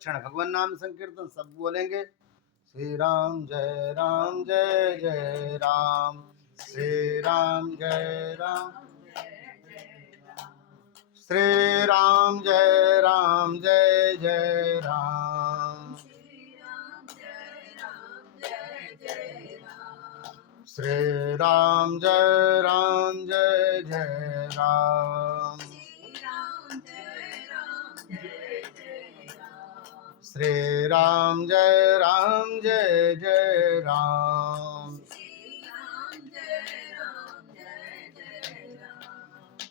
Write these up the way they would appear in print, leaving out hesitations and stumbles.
क्षण भगवान नाम संकीर्तन सब बोलेंगे। श्री राम जय जय राम, श्री राम जय राम, श्री राम जय जय राम, श्री राम जय जय राम, श्री राम जय जय राम,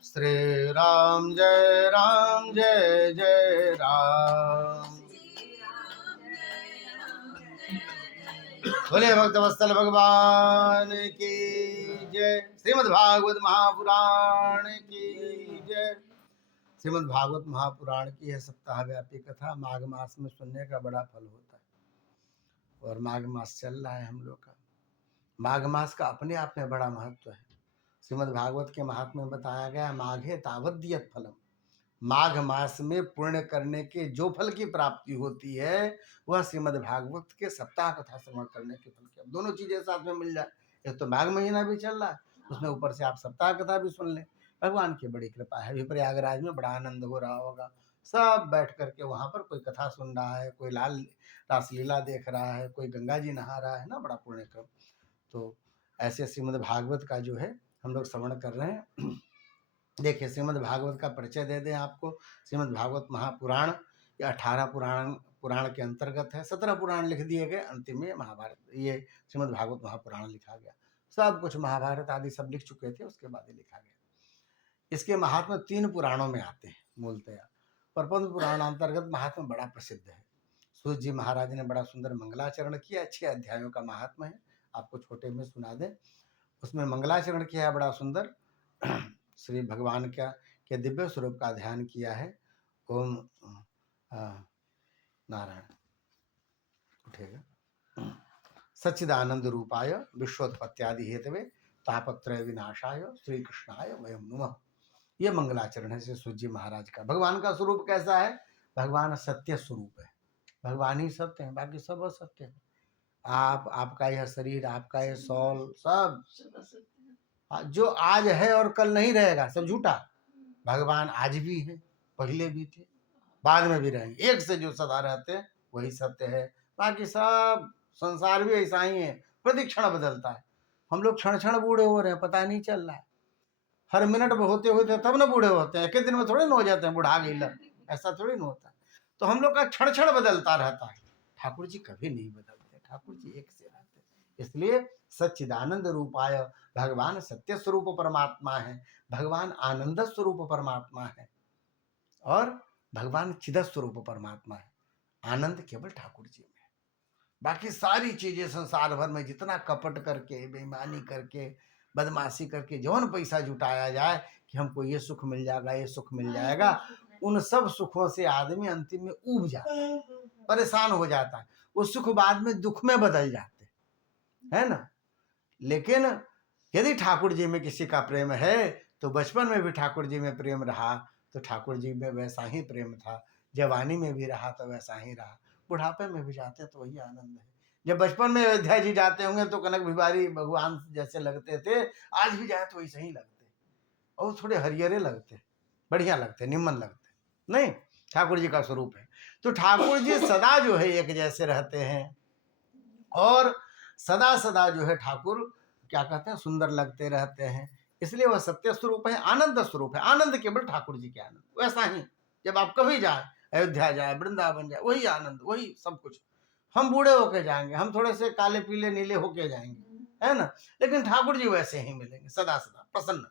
श्री राम जय जय राम। बोले भक्त वत्सल भगवान की जय। श्रीमद् भागवत महापुराण की जय। श्रीमद् भागवत महापुराण की है सप्ताह व्यापी कथा माघ मास में सुनने का बड़ा फल होता है। और माघ मास चल रहा है हम लोग का। माघ मास का अपने आप में बड़ा महत्व है। श्रीमद् भागवत के महात्म्य में बताया गया, माघे तावद्यत फलम। माघ मास में पुण्य करने के जो फल की प्राप्ति होती है वह श्रीमद् भागवत के सप्ताह कथा श्रवण करने के फल की। अब दोनों चीजें साथ में मिल जाए, एक तो माघ महीना भी चल रहा है, उसमें ऊपर से आप सप्ताह कथा भी सुन लें। भगवान की बड़ी कृपा है। अभी प्रयागराज में बड़ा आनंद हो रहा होगा। सब बैठ करके वहां पर कोई कथा सुन रहा है, कोई लाल रासलीला देख रहा है, कोई गंगा जी नहा रहा है ना, बड़ा पुण्य क्रम। तो ऐसे श्रीमद् भागवत का जो है हम लोग श्रवण कर रहे हैं। देखिए, श्रीमद् भागवत का परिचय दे दें आपको। श्रीमद् भागवत महापुराण ये 18 पुराण के अंतर्गत है। 17 पुराण लिख दिए गए, अंतिम में महाभारत, ये श्रीमद् भागवत महापुराण लिखा गया। सब कुछ महाभारत आदि सब लिख चुके थे, उसके बाद ही लिखा गया। इसके महात्मा 3 पुराणों में आते हैं मूलतया। पर पद्म पुराण अंतर्गत महात्मा बड़ा प्रसिद्ध है। सूत जी महाराज ने बड़ा सुंदर मंगलाचरण किया। 6 अध्यायों का महात्मा है, आपको छोटे में सुना दें। उसमें मंगलाचरण किया है बड़ा सुंदर। श्री भगवान के दिव्य स्वरूप का ध्यान किया है। ओम नारायण उठेगा। सच्चिदानंद रूपाय विश्वोत्पत्त्यादि हेतवे तापत्रय विनाशाय श्री कृष्णाय वयम नमः। ये मंगलाचरण है श्री सूत जी महाराज का। भगवान का स्वरूप कैसा है? भगवान सत्य स्वरूप है। भगवान ही सत्य है, बाकी सब असत्य है। आपका यह शरीर, आपका यह सौल, सब जो आज है और कल नहीं रहेगा, सब झूठा। भगवान आज भी है, पहले भी थे, बाद में भी रहेंगे। एक से जो सदा रहते हैं वही सत्य है। बाकी सब संसार भी ऐसा ही है, प्रति क्षण बदलता है। हम लोग क्षण क्षण बूढ़े हो रहे हैं, पता नहीं चल रहा है। हर मिनट होते होते तब ना बूढ़े होते हैं, एक ही दिन में थोड़े ना हो जाते हैं बुढ़ा गई, ऐसा थोड़ी ना होता है। तो हम लोग का क्षण क्षण बदलता रहता है। ठाकुर जी कभी नहीं बदलते, ठाकुर जी एक से रहते। इसलिए सच्चिदानंद रूपाय, भगवान सत्य स्वरूप परमात्मा है, भगवान आनंद स्वरूप परमात्मा है, और भगवान चिद स्वरूप परमात्मा है। आनंद केवल ठाकुर जी में। बाकी सारी चीजें संसार भर में जितना कपट करके, बेईमानी करके, बदमाशी करके जौन पैसा जुटाया जाए कि हमको ये सुख मिल जाएगा, ये सुख मिल जाएगा, उन सब सुखों से आदमी अंतिम में ऊब जाता है, परेशान हो जाता है। वो सुख बाद में दुख में बदल जाते है ना। लेकिन यदि ठाकुर जी में किसी का प्रेम है तो बचपन में भी ठाकुर जी में प्रेम रहा तो ठाकुर जी में वैसा ही प्रेम था, जवानी में भी रहा तो वैसा ही रहा, बुढ़ापे में भी जाते तो वही आनंद है। जब बचपन में अयोध्या जी जाते होंगे तो कनक बिहारी भगवान जैसे लगते थे, आज भी जाए तो वैसे ही लगते, और थोड़े हरिहरे लगते, बढ़िया लगते, निम्न लगते नहीं। ठाकुर जी का स्वरूप है। तो ठाकुर जी सदा जो है एक जैसे रहते हैं, और सदा सदा जो है ठाकुर क्या कहते हैं, सुंदर लगते रहते हैं। इसलिए वह सत्य स्वरूप है, आनंद स्वरूप है। आनंद केवल ठाकुर जी के आनंद। वैसा ही जब आप कभी जाए, अयोध्या जाए, वृंदावन जाए, वही आनंद, वही सब कुछ। हम बूढ़े होके जाएंगे, हम थोड़े से काले पीले नीले होके जाएंगे, है ना, लेकिन ठाकुर जी वैसे ही मिलेंगे, सदा सदा प्रसन्न।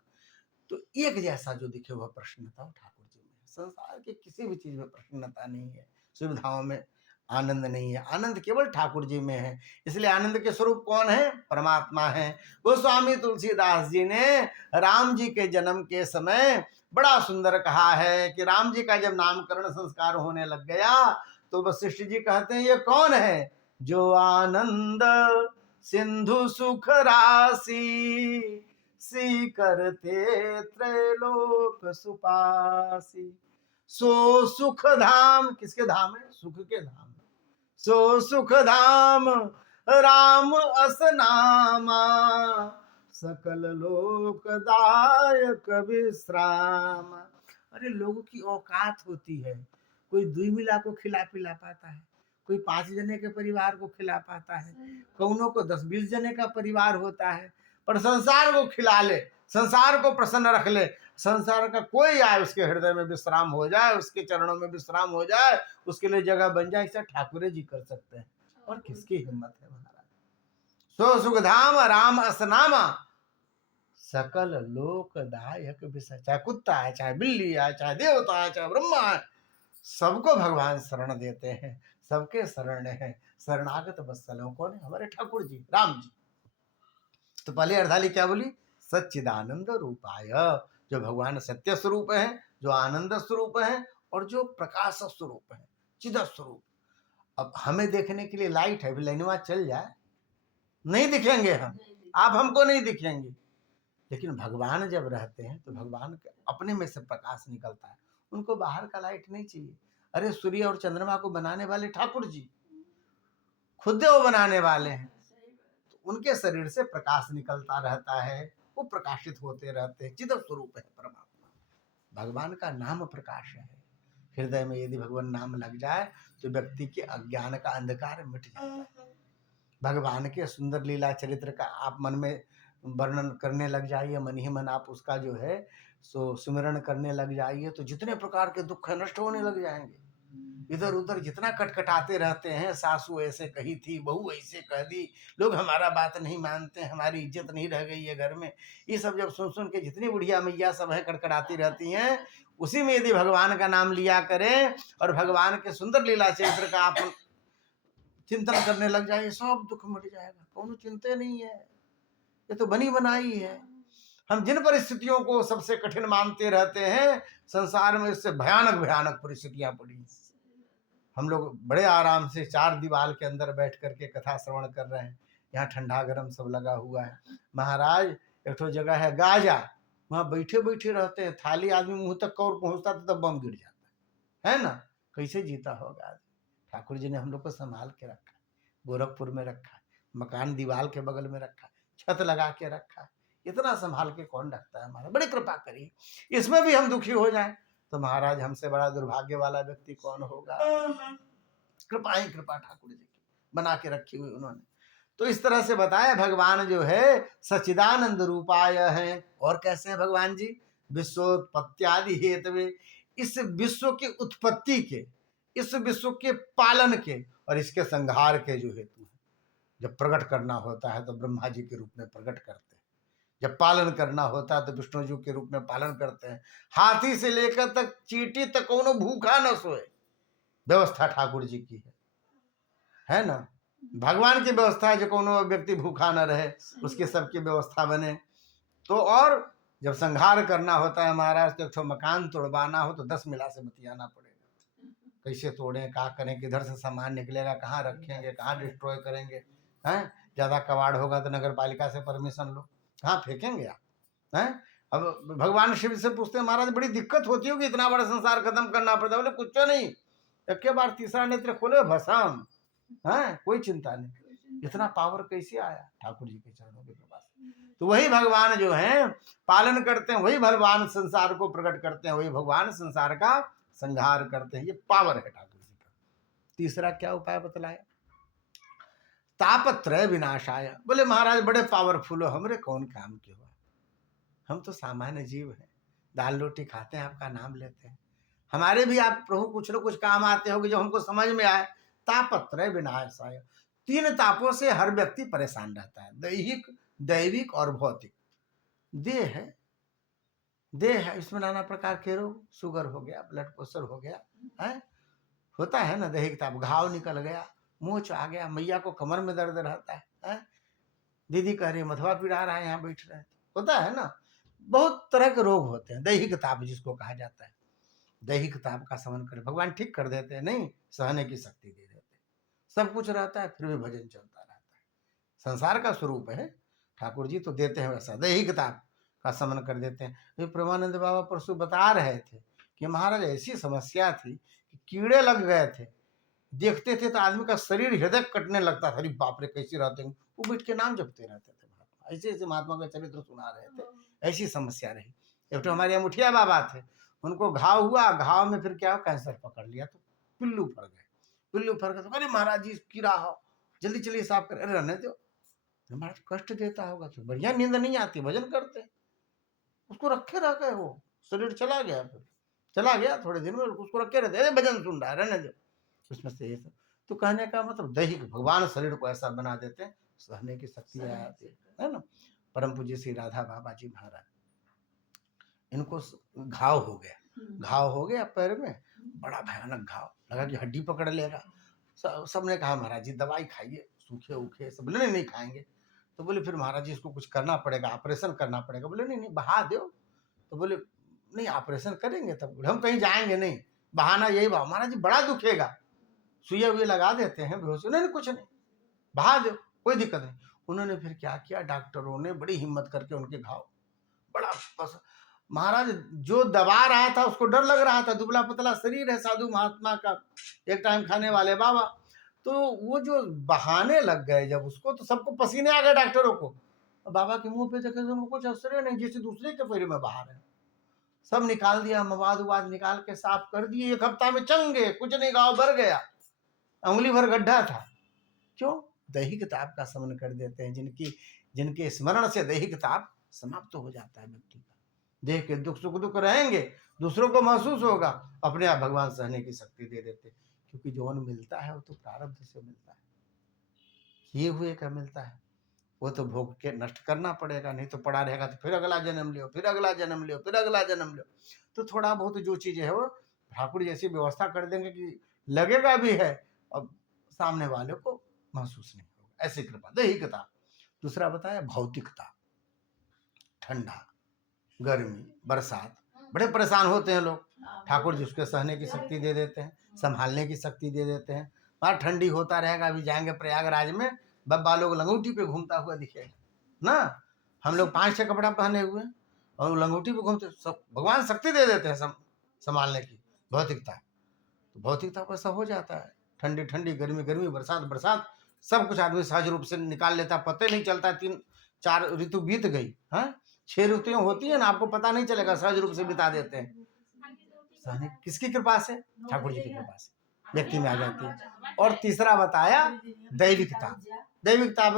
तो एक जैसा जो दिखे वह प्रसन्नता ठाकुर जी में। संसार की किसी भी चीज में प्रसन्नता नहीं है, सुविधाओं में आनंद नहीं है, आनंद केवल ठाकुर जी में है। इसलिए आनंद के स्वरूप कौन है? परमात्मा है। गोस्वामी तुलसीदास जी ने राम जी के जन्म के समय बड़ा सुंदर कहा है कि राम जी का जब नामकरण संस्कार होने लग गया तो वशिष्ठ जी कहते हैं, ये कौन है? जो आनंद सिंधु सुख राशि सी करते त्रैलोक सुपासी। सो सुख धाम, किसके धाम है? सुख के धाम। सो सुख धाम राम अस नामा, सकल लोकदायक विश्राम। अरे लोगों की औकात होती है, कोई 2 मिला को खिला पिला पाता है, कोई 5 जने के परिवार को खिला पाता है, कौनों को 10-20 जने का परिवार होता है, पर संसार को खिला ले, संसार को प्रसन्न रख ले, संसार का कोई आए उसके हृदय में विश्राम हो जाए, उसके चरणों में विश्राम हो जाए, उसके लिए जगह बन जाए, ऐसा ठाकुर जी कर सकते हैं। और किसकी हिम्मत है महाराज? सो सुखधाम राम असनामा, सकल लोकदायक विषय। चाहे कुत्ता है, चाहे बिल्ली है, चाहे देवता है, चाहे ब्रह्मा है, सबको भगवान शरण देते हैं, सबके शरण है। शरणागत वत्सलों कौन है? हमारे ठाकुर जी, राम जी। तो पहले अर्धाली क्या बोली? सच्चिदानंद रूपाय, जो भगवान सत्य स्वरूप है, जो आनंद स्वरूप है, और जो प्रकाश स्वरूप है, चिद स्वरूप। अब हमें देखने के लिए लाइट है, लाइनवा चल जाए नहीं दिखेंगे हम, आप हमको नहीं दिखेंगे, लेकिन भगवान जब रहते हैं तो भगवान के अपने में से प्रकाश निकलता है, उनको बाहर का लाइट नहीं चाहिए। अरे सूर्य और चंद्रमा को बनाने वाले ठाकुर जी खुद वो बनाने वाले हैं, तो उनके शरीर से प्रकाश निकलता रहता है, वो प्रकाशित होते रहते हैं, चिद स्वरूप है परमात्मा। भगवान का नाम प्रकाश है, हृदय में यदि भगवान नाम लग जाए तो व्यक्ति के अज्ञान का अंधकार मिट जाता है। भगवान के सुंदर लीला चरित्र का आप मन में वर्णन करने लग जाइए, मन ही मन आप उसका जो है सो सुमिरन करने लग जाइए, तो जितने प्रकार के दुख नष्ट होने लग जाएंगे। इधर उधर जितना कटकटाते रहते हैं, सासू ऐसे कही थी, बहू ऐसे कह दी, लोग हमारा बात नहीं मानते, हमारी इज्जत नहीं रह गई है घर में, ये सब जब सुन सुन के जितनी बुढ़िया मैया सब है कटकटाती रहती हैं, उसी में यदि भगवान का नाम लिया करें और भगवान के सुंदर लीला चरित्र का आप चिंतन करने लग जाए, सब दुख मिट जाएगा, कौन चिंता नहीं है, ये तो बनी बनाई है। हम जिन परिस्थितियों को सबसे कठिन मानते रहते हैं, संसार में इससे भयानक भयानक परिस्थितियां पड़ी। हम लोग बड़े आराम से 4 दीवार के अंदर बैठ करके कथा श्रवण कर रहे हैं, यहाँ ठंडा गर्म सब लगा हुआ है। महाराज एक तो जगह है गाजा, वहां बैठे बैठे रहते हैं, थाली आदमी मुंह तक और पहुंचता तो तब बम गिर जाता है ना, कैसे जीता होगा आदमी। ठाकुर जी ने हम लोग को संभाल के रखा, गोरखपुर में रखा, मकान दीवार के बगल में रखा, छत लगा के रखा, इतना संभाल के कौन रखता है? हमारा बड़ी कृपा करिए, इसमें भी हम दुखी हो जाएं तो महाराज हमसे बड़ा दुर्भाग्य वाला व्यक्ति कौन होगा? कृपा ही कृपा ठाकुर जी की बना के रखी हुई उन्होंने। तो इस तरह से बताया भगवान जो है सच्चिदानंद रूपाय है। और कैसे हैं भगवान जी? विश्वोत्पत्त्यादि हेतवे, इस विश्व की उत्पत्ति के, इस विश्व के पालन के और इसके संहार के जो हेतु है। जब प्रकट करना होता है तो ब्रह्मा जी के रूप में प्रकट करते हैं, जब पालन करना होता है तो विष्णु जी के रूप में पालन करते हैं। हाथी से लेकर तक चींटी तक कोनो भूखा न सोए, व्यवस्था ठाकुर जी की है ना। भगवान की व्यवस्था है जो कोनो व्यक्ति भूखा न रहे, उसकी सबकी व्यवस्था बने। तो और जब संहार करना होता है महाराज, तो एक मकान तोड़वाना हो तो 10 मिला से बतियाना पड़ेगा, कैसे तोड़ें, कहाँ करें, किधर से सामान निकलेगा, कहाँ रखेंगे, कहाँ डिस्ट्रॉय करेंगे, हैं ज्यादा कबाड़ होगा तो नगर पालिका से परमिशन लो, कहाँ फेंकेंगे आप, हैं। अब भगवान शिव से पूछते हैं महाराज बड़ी दिक्कत होती होगी, इतना बड़ा संसार खत्म करना पड़ता है। बोले कुछ नहीं, एक बार तीसरा नेत्र खोले भस्म, है कोई चिंता नहीं। इतना पावर कैसे आया? ठाकुर जी के चरणों की कृपा से। तो वही भगवान जो है पालन करते हैं, वही भगवान संसार को प्रकट करते हैं, वही भगवान संसार का संहार करते हैं। ये पावर है ठाकुर जी का। तीसरा क्या उपाय बतलाया? तापत्रय विनाशाय। बोले महाराज बड़े पावरफुल हो, हमरे कौन काम के हो, हम तो सामान्य जीव हैं, दाल रोटी खाते हैं, आपका नाम लेते हैं, हमारे भी आप प्रभु कुछ न कुछ काम आते होंगे जो हमको समझ में आए। तापत्रय विनाशाय, 3 तापों से हर व्यक्ति परेशान रहता है, दैहिक, दैविक और भौतिक। देह है, देह है, इसमें नाना प्रकार के रोग, शुगर हो गया, ब्लड प्रेशर हो गया, है होता है ना, दैहिक ताप, घाव निकल गया, मोच आ गया, मैया को कमर में दर्द रहता है, दीदी कह रही मथवा पिड़ा रहा है, यहाँ बैठ रहे, होता है ना, बहुत तरह के रोग होते हैं। दैहिक ताप जिसको कहा जाता है, दैहिक ताप का समन करे, भगवान ठीक कर देते हैं, नहीं सहने की शक्ति दे देते हैं, सब कुछ रहता है फिर भी भजन चलता रहता है। संसार का स्वरूप है ठाकुर जी, तो देते हैं वैसा, दैहिक ताप का समन कर देते हैं। प्रेमानंद बाबा परसों बता रहे थे कि महाराज ऐसी समस्या थी कि कीड़े लग गए थे, देखते थे तो आदमी का शरीर हृदय कटने लगता था। अरे बाप रे, कैसे रहते हैं वो, बैठ के नाम जपते रहते थे महात्मा। ऐसे ऐसे महात्मा का चरित्र सुना रहे थे, ऐसी समस्या रही। एक तो हमारे यहाँ मुठिया बाबा थे, उनको घाव हुआ, घाव में फिर क्या, कैंसर पकड़ लिया, तो पिल्लू फर गए। पिल्लू फर गए तो अरे महाराज जी कीड़ा हो, जल्दी चलिए साफ कर। अरे रहने दो, महाराज कष्ट देता होगा तो बढ़िया नींद नहीं आती, भजन करते, उसको रखे रह गए, वो शरीर चला गया, फिर चला गया थोड़े दिन में, उसको रखे रहते, अरे भजन सुन रहा है, रहने दो। उसमें से ये सब तो कहने का मतलब दैहिक भगवान शरीर को ऐसा बना देते हैं, सहने की शक्ति आ जाती है ना। परम पूज्य श्री राधा बाबा जी महाराज, इनको घाव हो गया, घाव हो गया पैर में, बड़ा भयानक घाव, लगा कि हड्डी पकड़ लेगा। सबने कहा महाराज जी दवाई खाइए, सूखे उखे, सब बोले नहीं खाएंगे। तो बोले फिर महाराज जी इसको कुछ करना पड़ेगा, ऑपरेशन करना पड़ेगा। बोले नहीं बहा दो। तो बोले नहीं ऑपरेशन करेंगे, तब हम कहीं जाएंगे नहीं, बहाना यही बहा। महाराज जी बड़ा दुखेगा, सुइया हुए लगा देते हैं, बेहोश, नहीं कुछ नहीं, बहा दो, कोई दिक्कत नहीं। उन्होंने फिर क्या किया, डॉक्टरों ने बड़ी हिम्मत करके उनके घाव बड़ा महाराज जो दबा रहा था उसको डर लग रहा था, दुबला पतला शरीर है साधु महात्मा का, एक टाइम खाने वाले बाबा, तो वो जो बहाने लग गए जब उसको, तो सबको पसीने आ गए डॉक्टरों को। बाबा के मुंह पे देखे तो उनको कुछ असर नहीं, जैसे दूसरे के पैर में बाहर है। सब निकाल दिया, मवाद उवाद निकाल के साफ कर दिए, 1 हफ्ता में चंगे, कुछ नहीं, घाव भर गया, उंगली भर गड्ढा था। क्यों? दैहिक ताप का समन कर देते हैं, जिनके स्मरण से दैहिक ताप समाप्त हो जाता है व्यक्ति का। देह के दुख सुख दुख रहेंगे, दूसरों को महसूस होगा, अपने आप भगवान सहने की शक्ति दे देते, क्योंकि जो अन्न मिलता है वो तो प्रारब्ध से मिलता है, किए हुए का मिलता है, वो तो भोग के नष्ट करना पड़ेगा, नहीं तो पड़ा रहेगा तो फिर अगला जन्म लियो, फिर अगला जन्म लियो, फिर अगला जन्म लियो। तो थोड़ा बहुत जो चीजें है वो ठाकुर जैसी व्यवस्था कर देंगे कि लगेगा भी है और सामने वाले को महसूस नहीं होगा, ऐसी कृपा, दैहिकता। दूसरा बताया भौतिकता, ठंडा, गर्मी, बरसात, बड़े परेशान होते हैं लोग, ठाकुर जी उसके सहने की शक्ति दे देते हैं, संभालने की शक्ति दे देते हैं। वहाँ ठंडी होता रहेगा, अभी जाएंगे प्रयागराज में, बब्बा लोग लंगोटी पे घूमता हुआ दिखेगा ना, हम लोग 5-6 कपड़ा पहने हुए और लंगोटी पे घूमते, सब भगवान शक्ति दे देते हैं संभालने की। भौतिकता, तो भौतिकता को ऐसा हो जाता है, ठंडी ठंडी, गर्मी गर्मी, बरसात बरसात, सब कुछ आदमी सहज रूप से निकाल लेता, पता नहीं चलता 3-4 ऋतु बीत गई, हाँ 6 ऋतुएं होती है ना, आपको पता नहीं चलेगा, सहज रूप से बिता देते हैं। सहने किसकी कृपा से? ठाकुर जी की कृपा से व्यक्ति में आ जाती है। और तीसरा बताया दैविकता, दैविकता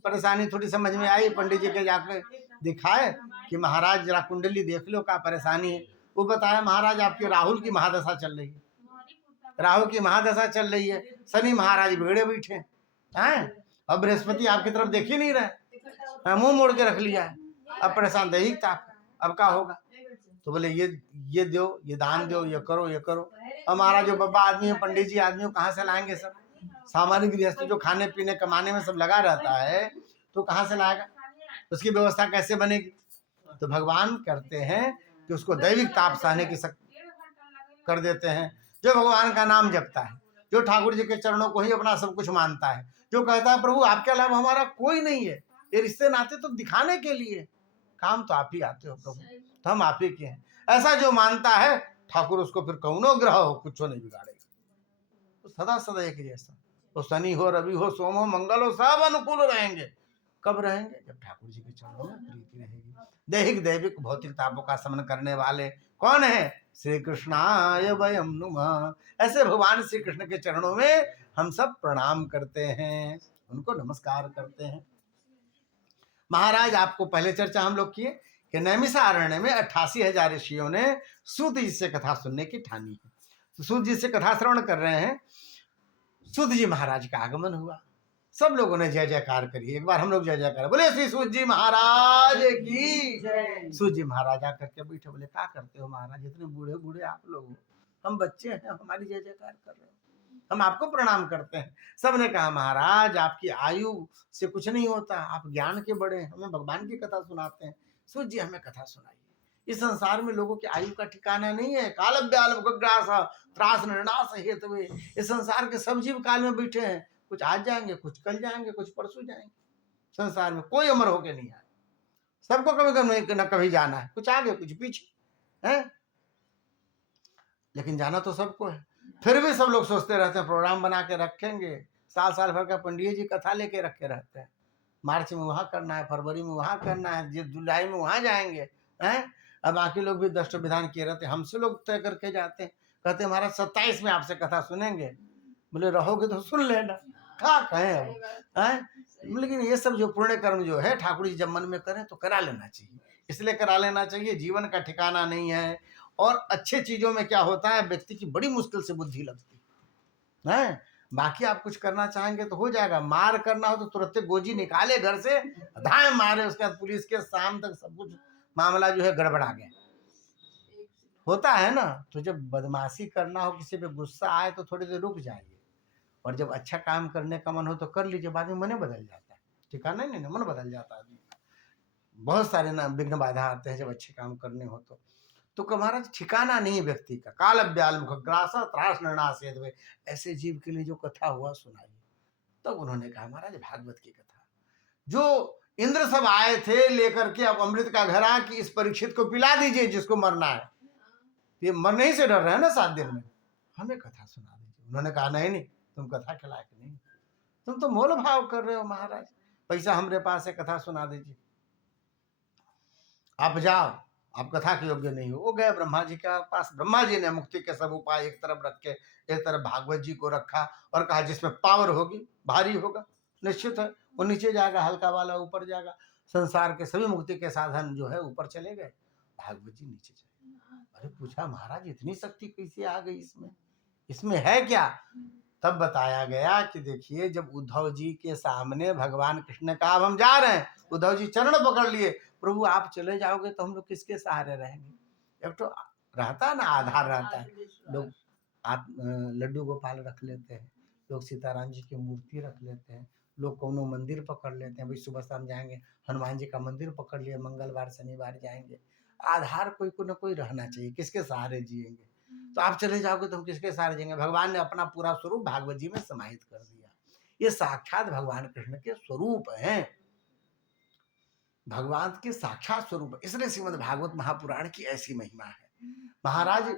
परेशानी थोड़ी समझ में आई, पंडित जी के जाकर दिखाए कि महाराज जरा कुंडली देख लो, क्या परेशानी है। वो बताया महाराज आपकी राहुल की महादशा चल रही है, राहु की महादशा चल रही है, शनि महाराज बिगड़े बैठे हैं, अब बृहस्पति आपकी तरफ देख ही नहीं रहे, मुंह मोड़ के रख लिया है, अब परेशान, दैहिकता, अब क्या होगा। तो बोले ये दो, ये दान दो, ये करो, ये करो। हमारा जो बब्बा आदमी है, पंडित जी आदमी हो, कहाँ से लाएंगे सब सामान्य गृहस्थ जो खाने पीने कमाने में सब लगा रहता है, तो कहाँ से लाएगा, उसकी व्यवस्था कैसे बनेगी। तो भगवान करते हैं कि उसको दैविक ताप सहने की शक्ति कर देते हैं। जो भगवान का नाम जपता है, जो ठाकुर जी के चरणों को ही अपना सब कुछ मानता है, जो कहता है प्रभु आपके अलावा हमारा कोई नहीं है, ये रिश्ते नाते तो दिखाने के लिए, काम तो आप ही आते हो प्रभु, तो हम आप ही के हैं, ऐसा जो मानता है ठाकुर उसको फिर कौनो ग्रह हो कुछ नहीं बिगाड़ेगा, तो सदा सदा एक जैसा, तो शनि हो, रवि हो, सोम हो, मंगल हो, सब अनुकूल रहेंगे। कब रहेंगे? जब ठाकुर जी के चरणों में प्रीति रहेगी। दैहिक दैविक भौतिक तापों का समन करने वाले कौन है? श्री कृष्णाय वयम नुमः। ऐसे भगवान श्री कृष्ण के चरणों में हम सब प्रणाम करते हैं, उनको नमस्कार करते हैं। महाराज आपको पहले चर्चा हम लोग किए कि नैमिषारण्य में 88,000 ऋषियों ने सूत जी से कथा सुनने की ठानी है। तो सूत जी से कथा श्रवण कर रहे हैं, सूत जी महाराज का आगमन हुआ, सब लोगों ने जय जयकार करी। एक बार हम लोग जय जयकार बोले, श्री सूत जी महाराज की। सूत जी महाराज आकर के बैठे, बोले क्या करते हो महाराज, इतने बूढ़े बूढ़े आप लोग हो, हम बच्चे हैं, हमारी जय जयकार कर रहे हो, हम आपको प्रणाम करते हैं। सबने कहा महाराज आपकी आयु से कुछ नहीं होता, आप ज्ञान के बड़े हैं, हमें भगवान की कथा सुनाते हैं, सूत जी हमें कथा सुनाइए। इस संसार में लोगों की आयु का ठिकाना नहीं है, काल ब्याल त्रास निर्णास हेतुवे, इस संसार के सब जीव काल में बैठे हैं, कुछ आज जाएंगे, कुछ कल जाएंगे, कुछ परसों जाएंगे। संसार में कोई अमर होके नहीं आए, सबको कभी कभी न कभी जाना है, कुछ आगे कुछ पीछे है। लेकिन जाना तो सबको है। फिर भी सब लोग सोचते रहते हैं प्रोग्राम बना के रखेंगे, साल साल भर का पंडित जी कथा लेके रखे रहते हैं, मार्च में वहाँ करना है, फरवरी में वहाँ करना है, जुलाई में वहाँ जाएंगे हैं। अब बाकी लोग भी दष्ट विधान किए रहते हैं, हमसे लोग तय करके जाते हैं, कहते हैं महाराज 27 में आपसे कथा सुनेंगे। बोले रहोगे तो सुन लेना, क्या कहें अब हैं। लेकिन ये सब जो पुण्य कर्म जो है ठाकुर जी जब मन में करें तो करा लेना चाहिए, इसलिए करा लेना चाहिए। जीवन का ठिकाना नहीं है, और अच्छे चीजों में क्या होता है, व्यक्ति की बड़ी मुश्किल से बुद्धि लगती है। बाकी आप कुछ करना चाहेंगे तो हो जाएगा, मार करना हो तो तुरंत गोजी निकाले घर से, धाए मारे, उसके बाद पुलिस के शाम तक सब कुछ मामला जो है गड़बड़ा गया, होता है ना। तो जब बदमाशी करना हो, किसी पे गुस्सा आए तो थोड़ी देर रुक जाइए, और जब अच्छा काम करने का मन हो तो कर लीजिए, बाद में मन बदल जाता है, ठिकाना नहीं, मन बदल जाता है। बहुत सारे ना विघ्न बाधा आते हैं जब अच्छे काम करने हो तो महाराज ठिकाना नहीं व्यक्ति का। काल ब्याल मुख ग्रासा त्रास नरनाशेद हुए, ऐसे जीव के लिए जो कथा हुआ सुनाई। तब उन्होंने कहा महाराज भागवत की कथा, जो इंद्र सब आए थे लेकर के अब अमृत का घड़ा कि इस परीक्षित को पिला दीजिए जिसको मरना है, ये मरने ही से डर रहे हैं ना 7 दिन में, हमें कथा सुना दीजिए। उन्होंने कहा नहीं नहीं, तुम कथा के लायक नहीं, तुम तो मोल भाव कर रहे हो महाराज, पैसा हमारे पास है, कथा सुना दीजिए, आप जाओ, आप कथा के योग्य नहीं हो। वो गए ब्रह्मा जी के पास, ब्रह्मा जी ने मुक्ति के सब उपाय एक तरफ रख के एक तरफ भागवत जी को रखा और कहा जिसमें पावर होगी, भारी होगा, निश्चित है वो नीचे जाएगा, हल्का वाला ऊपर जाएगा। संसार के सभी मुक्ति के साधन जो है ऊपर चले गए, भागवत जी नीचे चले। अरे पूछा महाराज इतनी शक्ति कैसे आ गई इसमें, इसमें है क्या? तब बताया गया कि देखिए जब उद्धव जी के सामने भगवान कृष्ण ने कहा अब हम जा रहे हैं, उद्धव जी चरण पकड़ लिए, प्रभु आप चले जाओगे तो हम लोग किसके सहारे रहेंगे। एक तो रहता है ना, आधार रहता है, लोग लड्डू गोपाल रख लेते हैं, लोग सीताराम जी की मूर्ति रख लेते हैं, लोग कोनो मंदिर पकड़ लेते हैं, भाई सुबह शाम जाएंगे हनुमान जी का मंदिर पकड़ लिए, मंगलवार शनिवार जाएंगे। आधार कोई को ना कोई रहना चाहिए, किसके सहारे जिएंगे। तो आप चले जाओगे तो हम किसके सहारे जिएंगे। भगवान ने अपना पूरा स्वरूप भागवत जी में समाहित कर दिया, ये साक्षात भगवान कृष्ण के स्वरूप हैं, भगवान के साक्षात स्वरूप, इसलिए श्रीमद् भागवत महापुराण की ऐसी महिमा है। महाराज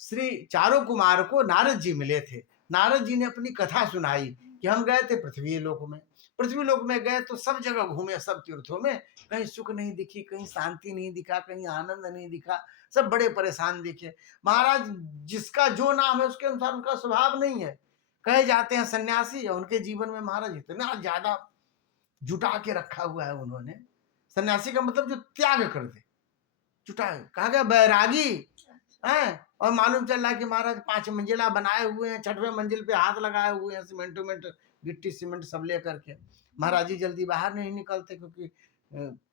श्री चारों कुमार को नारद जी मिले थे, नारद जी ने अपनी कथा सुनाई कि हम गए थे पृथ्वी लोक में, पृथ्वी लोक में गए तो सब जगह घूमे, सब तीर्थों में कहीं सुख नहीं दिखी, कहीं शांति नहीं दिखा, कहीं आनंद नहीं दिखा, सब बड़े परेशान दिखे। महाराज जिसका जो नाम है उसके अनुसार उनका स्वभाव नहीं है। कहे जाते हैं सन्यासी, उनके जीवन में महाराज इतना ज्यादा जुटा के रखा हुआ है उन्होंने। सन्यासी का मतलब जो त्याग कर दे, जुटा, कहा गया बैरागी है। और मालूम चल रहा है कि महाराज 5 मंजिला बनाए हुए हैं, 6वें मंजिल पे हाथ लगाए हुए हैं, सीमेंट उमेंट गिट्टी सीमेंट सब ले करके। महाराज जी जल्दी बाहर नहीं निकलते क्योंकि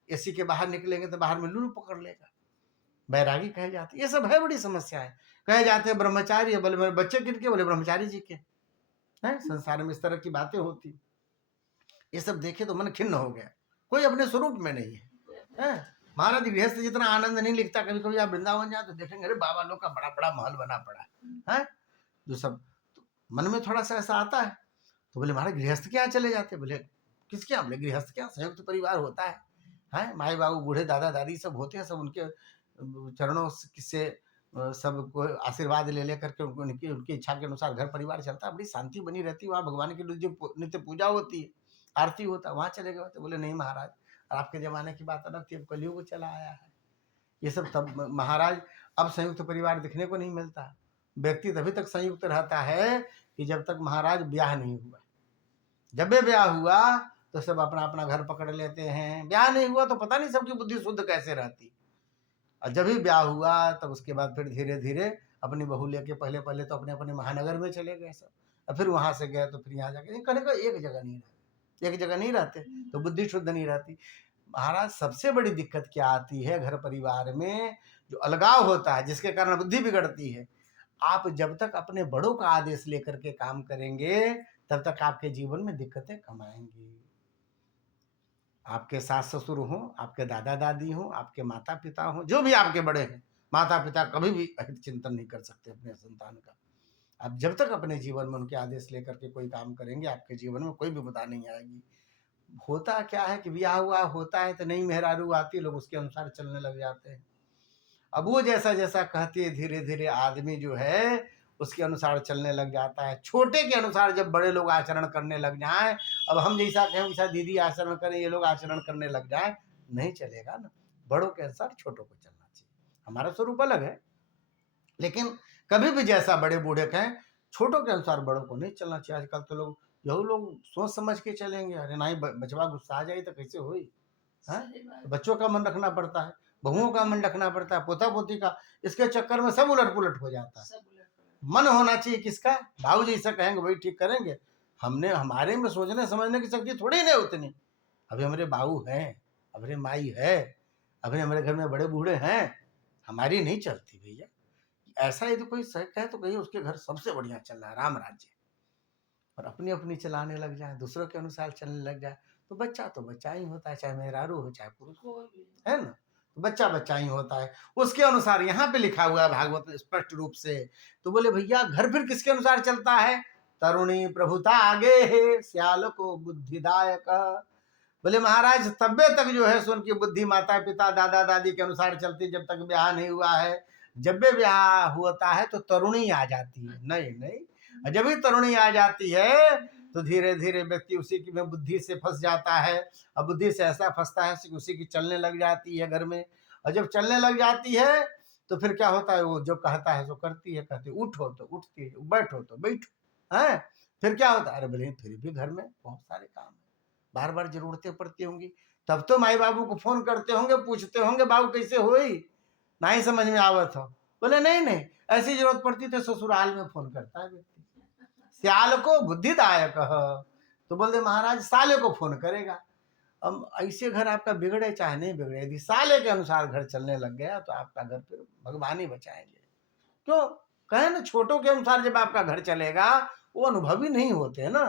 एसी के बाहर निकलेंगे तो बाहर में लू पकड़ लेगा, बैरागी कहे जाते। ये सब है बड़ी समस्या है। कहे जाते हैं ब्रह्मचारी, बोले मेरे बच्चे किनके, बोले ब्रह्मचारी जी के हैं। संसार में इस तरह की बातें होती, ये सब देखे तो मन खिन्न हो गया, कोई अपने स्वरूप में नहीं है। महाराज गृहस्थ जितना आनंद नहीं लिखता, कभी कभी आप वृंदावन जाए तो देखेंगे अरे बाबा लोग का बड़ा बड़ा महल बना पड़ा है, जो सब तो मन में थोड़ा सा ऐसा आता है। तो बोले महाराज गृहस्थ क्या चले जाते, बोले किसके यहाँ, बोले गृहस्थ क्या संयुक्त परिवार होता है, माई बाबू बूढ़े दादा दादी सब होते हैं, सब उनके चरणों से सबको आशीर्वाद ले लेकर के उनकी उनकी इच्छा के अनुसार घर परिवार चलता है, बड़ी शांति बनी रहती है। वहाँ भगवान की नित्य पूजा होती है, आरती होता है, वहाँ चले गए। तो बोले नहीं महाराज, आपके जमाने की बात अलग थी, अब कलयुग चला आया है, ये सब तब महाराज अब संयुक्त परिवार दिखने को नहीं मिलता। व्यक्ति तभी तक संयुक्त रहता है कि जब तक महाराज ब्याह नहीं हुआ। जब भी ब्याह हुआ तो सब अपना अपना घर पकड़ लेते हैं, ब्याह नहीं हुआ तो पता नहीं सबकी बुद्धि शुद्ध कैसे रहती। और जब भी ब्याह हुआ तब उसके बाद फिर धीरे धीरे अपनी बहू लेके पहले पहले तो अपने अपने महानगर में चले गए सब, और फिर वहां से गए तो फिर यहाँ जाके कहने का एक जगह नहीं रहते, एक जगह नहीं रहते तो बुद्धि शुद्ध नहीं रहती। महाराज सबसे बड़ी दिक्कत क्या आती है घर परिवार में, जो अलगाव होता है जिसके कारण बुद्धि बिगड़ती है। आप जब तक अपने बड़ों का आदेश लेकर के काम करेंगे तब तक आपके जीवन में दिक्कतें कम आएंगी। आपके सास ससुर हो, आपके दादा दादी हो, आपके माता पिता हो, जो भी आपके बड़े हैं, माता पिता कभी भी अहित चिंतन नहीं कर सकते अपने संतान का। आप जब तक अपने जीवन में उनके आदेश लेकर के कोई काम करेंगे आपके जीवन में कोई विपदा नहीं आएगी। होता क्या है कि ब्याह हुआ होता है तो नई मेहरारू आती है, लोग उसके अनुसार चलने लग जाते हैं। अब वो जैसा जैसा कहती है धीरे धीरे आदमी जो है उसके अनुसार चलने लग जाता है। छोटे के अनुसार जब बड़े लोग आचरण करने लग जाएं, अब हम जैसा कहें वैसा दीदी आचरण करें, ये लोग आचरण करने लग जाएं, नहीं चलेगा ना। बड़ों के अनुसार छोटों को चलना चाहिए। हमारा स्वरूप अलग है, लेकिन कभी भी जैसा बड़े बूढ़े कहें छोटों के अनुसार बड़ों को नहीं चलना चाहिए। आजकल तो लोग यही लोग सोच समझ के चलेंगे। अरे नहीं बचवा गुस्सा आ जाए तो कैसे हुई है? बच्चों का मन रखना पड़ता है, बहुओं का मन रखना पड़ता है, पोता पोती का। इसके चक्कर में सब उलट पुलट हो जाता है। मन होना चाहिए किसका? भाऊ जैसा कहेंगे वही ठीक करेंगे। हमने हमारे में सोचने समझने की शक्ति थोड़ी नहीं उतनी। अभी हमारे बाबू हैं, हमारे माई है, अभी हमारे घर में बड़े बूढ़े हैं, हमारी नहीं चलती भैया। ऐसा यदि कोई कहे तो कहीं उसके घर सबसे बढ़िया चल रहा है राम राज्य, और अपनी अपनी चलाने लग जाए, दूसरों के अनुसार चलने लग जाए, तो बच्चा ही होता है, चाहे मेहरारू हो चाहे पुरुष हो, है ना। तो बच्चा ही होता है। उसके अनुसार यहाँ पे लिखा हुआ है भागवत में स्पष्ट रूप से। तो बोले भैया घर फिर किसके अनुसार चलता है? तरुणी प्रभुता आगे है, सियाल को बुद्धिदायक। बोले महाराज तब्बे तक जो है सो उनकी बुद्धि माता पिता दादा दादी के अनुसार चलती, जब तक ब्याह नहीं हुआ है। जब भी ब्याह होता है तो तरुणी आ जाती है। नहीं, जब भी तरुणी आ जाती है तो धीरे धीरे व्यक्ति उसी की में बुद्धि से फंस जाता है। अब बुद्धि से ऐसा फंसता है कि उसी की चलने लग जाती है घर में। और जब चलने लग जाती है तो फिर क्या होता है, वो जो कहता है सो करती है। कहती उठो तो उठती है, बैठो तो बैठो है। फिर क्या होता है, अरे बोले फिर भी घर में बहुत सारे काम है, बार बार जरूरतें पड़ती होंगी, तब तो माई बाबू को फोन करते होंगे, पूछते होंगे बाबू कैसे हुई, ना ही समझ में आवत हो। बोले नहीं, ऐसी जरूरत पड़ती तो ससुराल में फोन करता है व्यक्ति। सियाल को बुद्धिदायक। तो बोलते महाराज साले को फोन करेगा। अब ऐसे घर आपका बिगड़े चाहे नहीं बिगड़े, यदि साले के अनुसार घर चलने लग गया तो आपका घर फिर भगवान ही बचाएंगे। क्यों कहे ना, छोटों के अनुसार जब आपका घर चलेगा वो अनुभवी नहीं होते ना।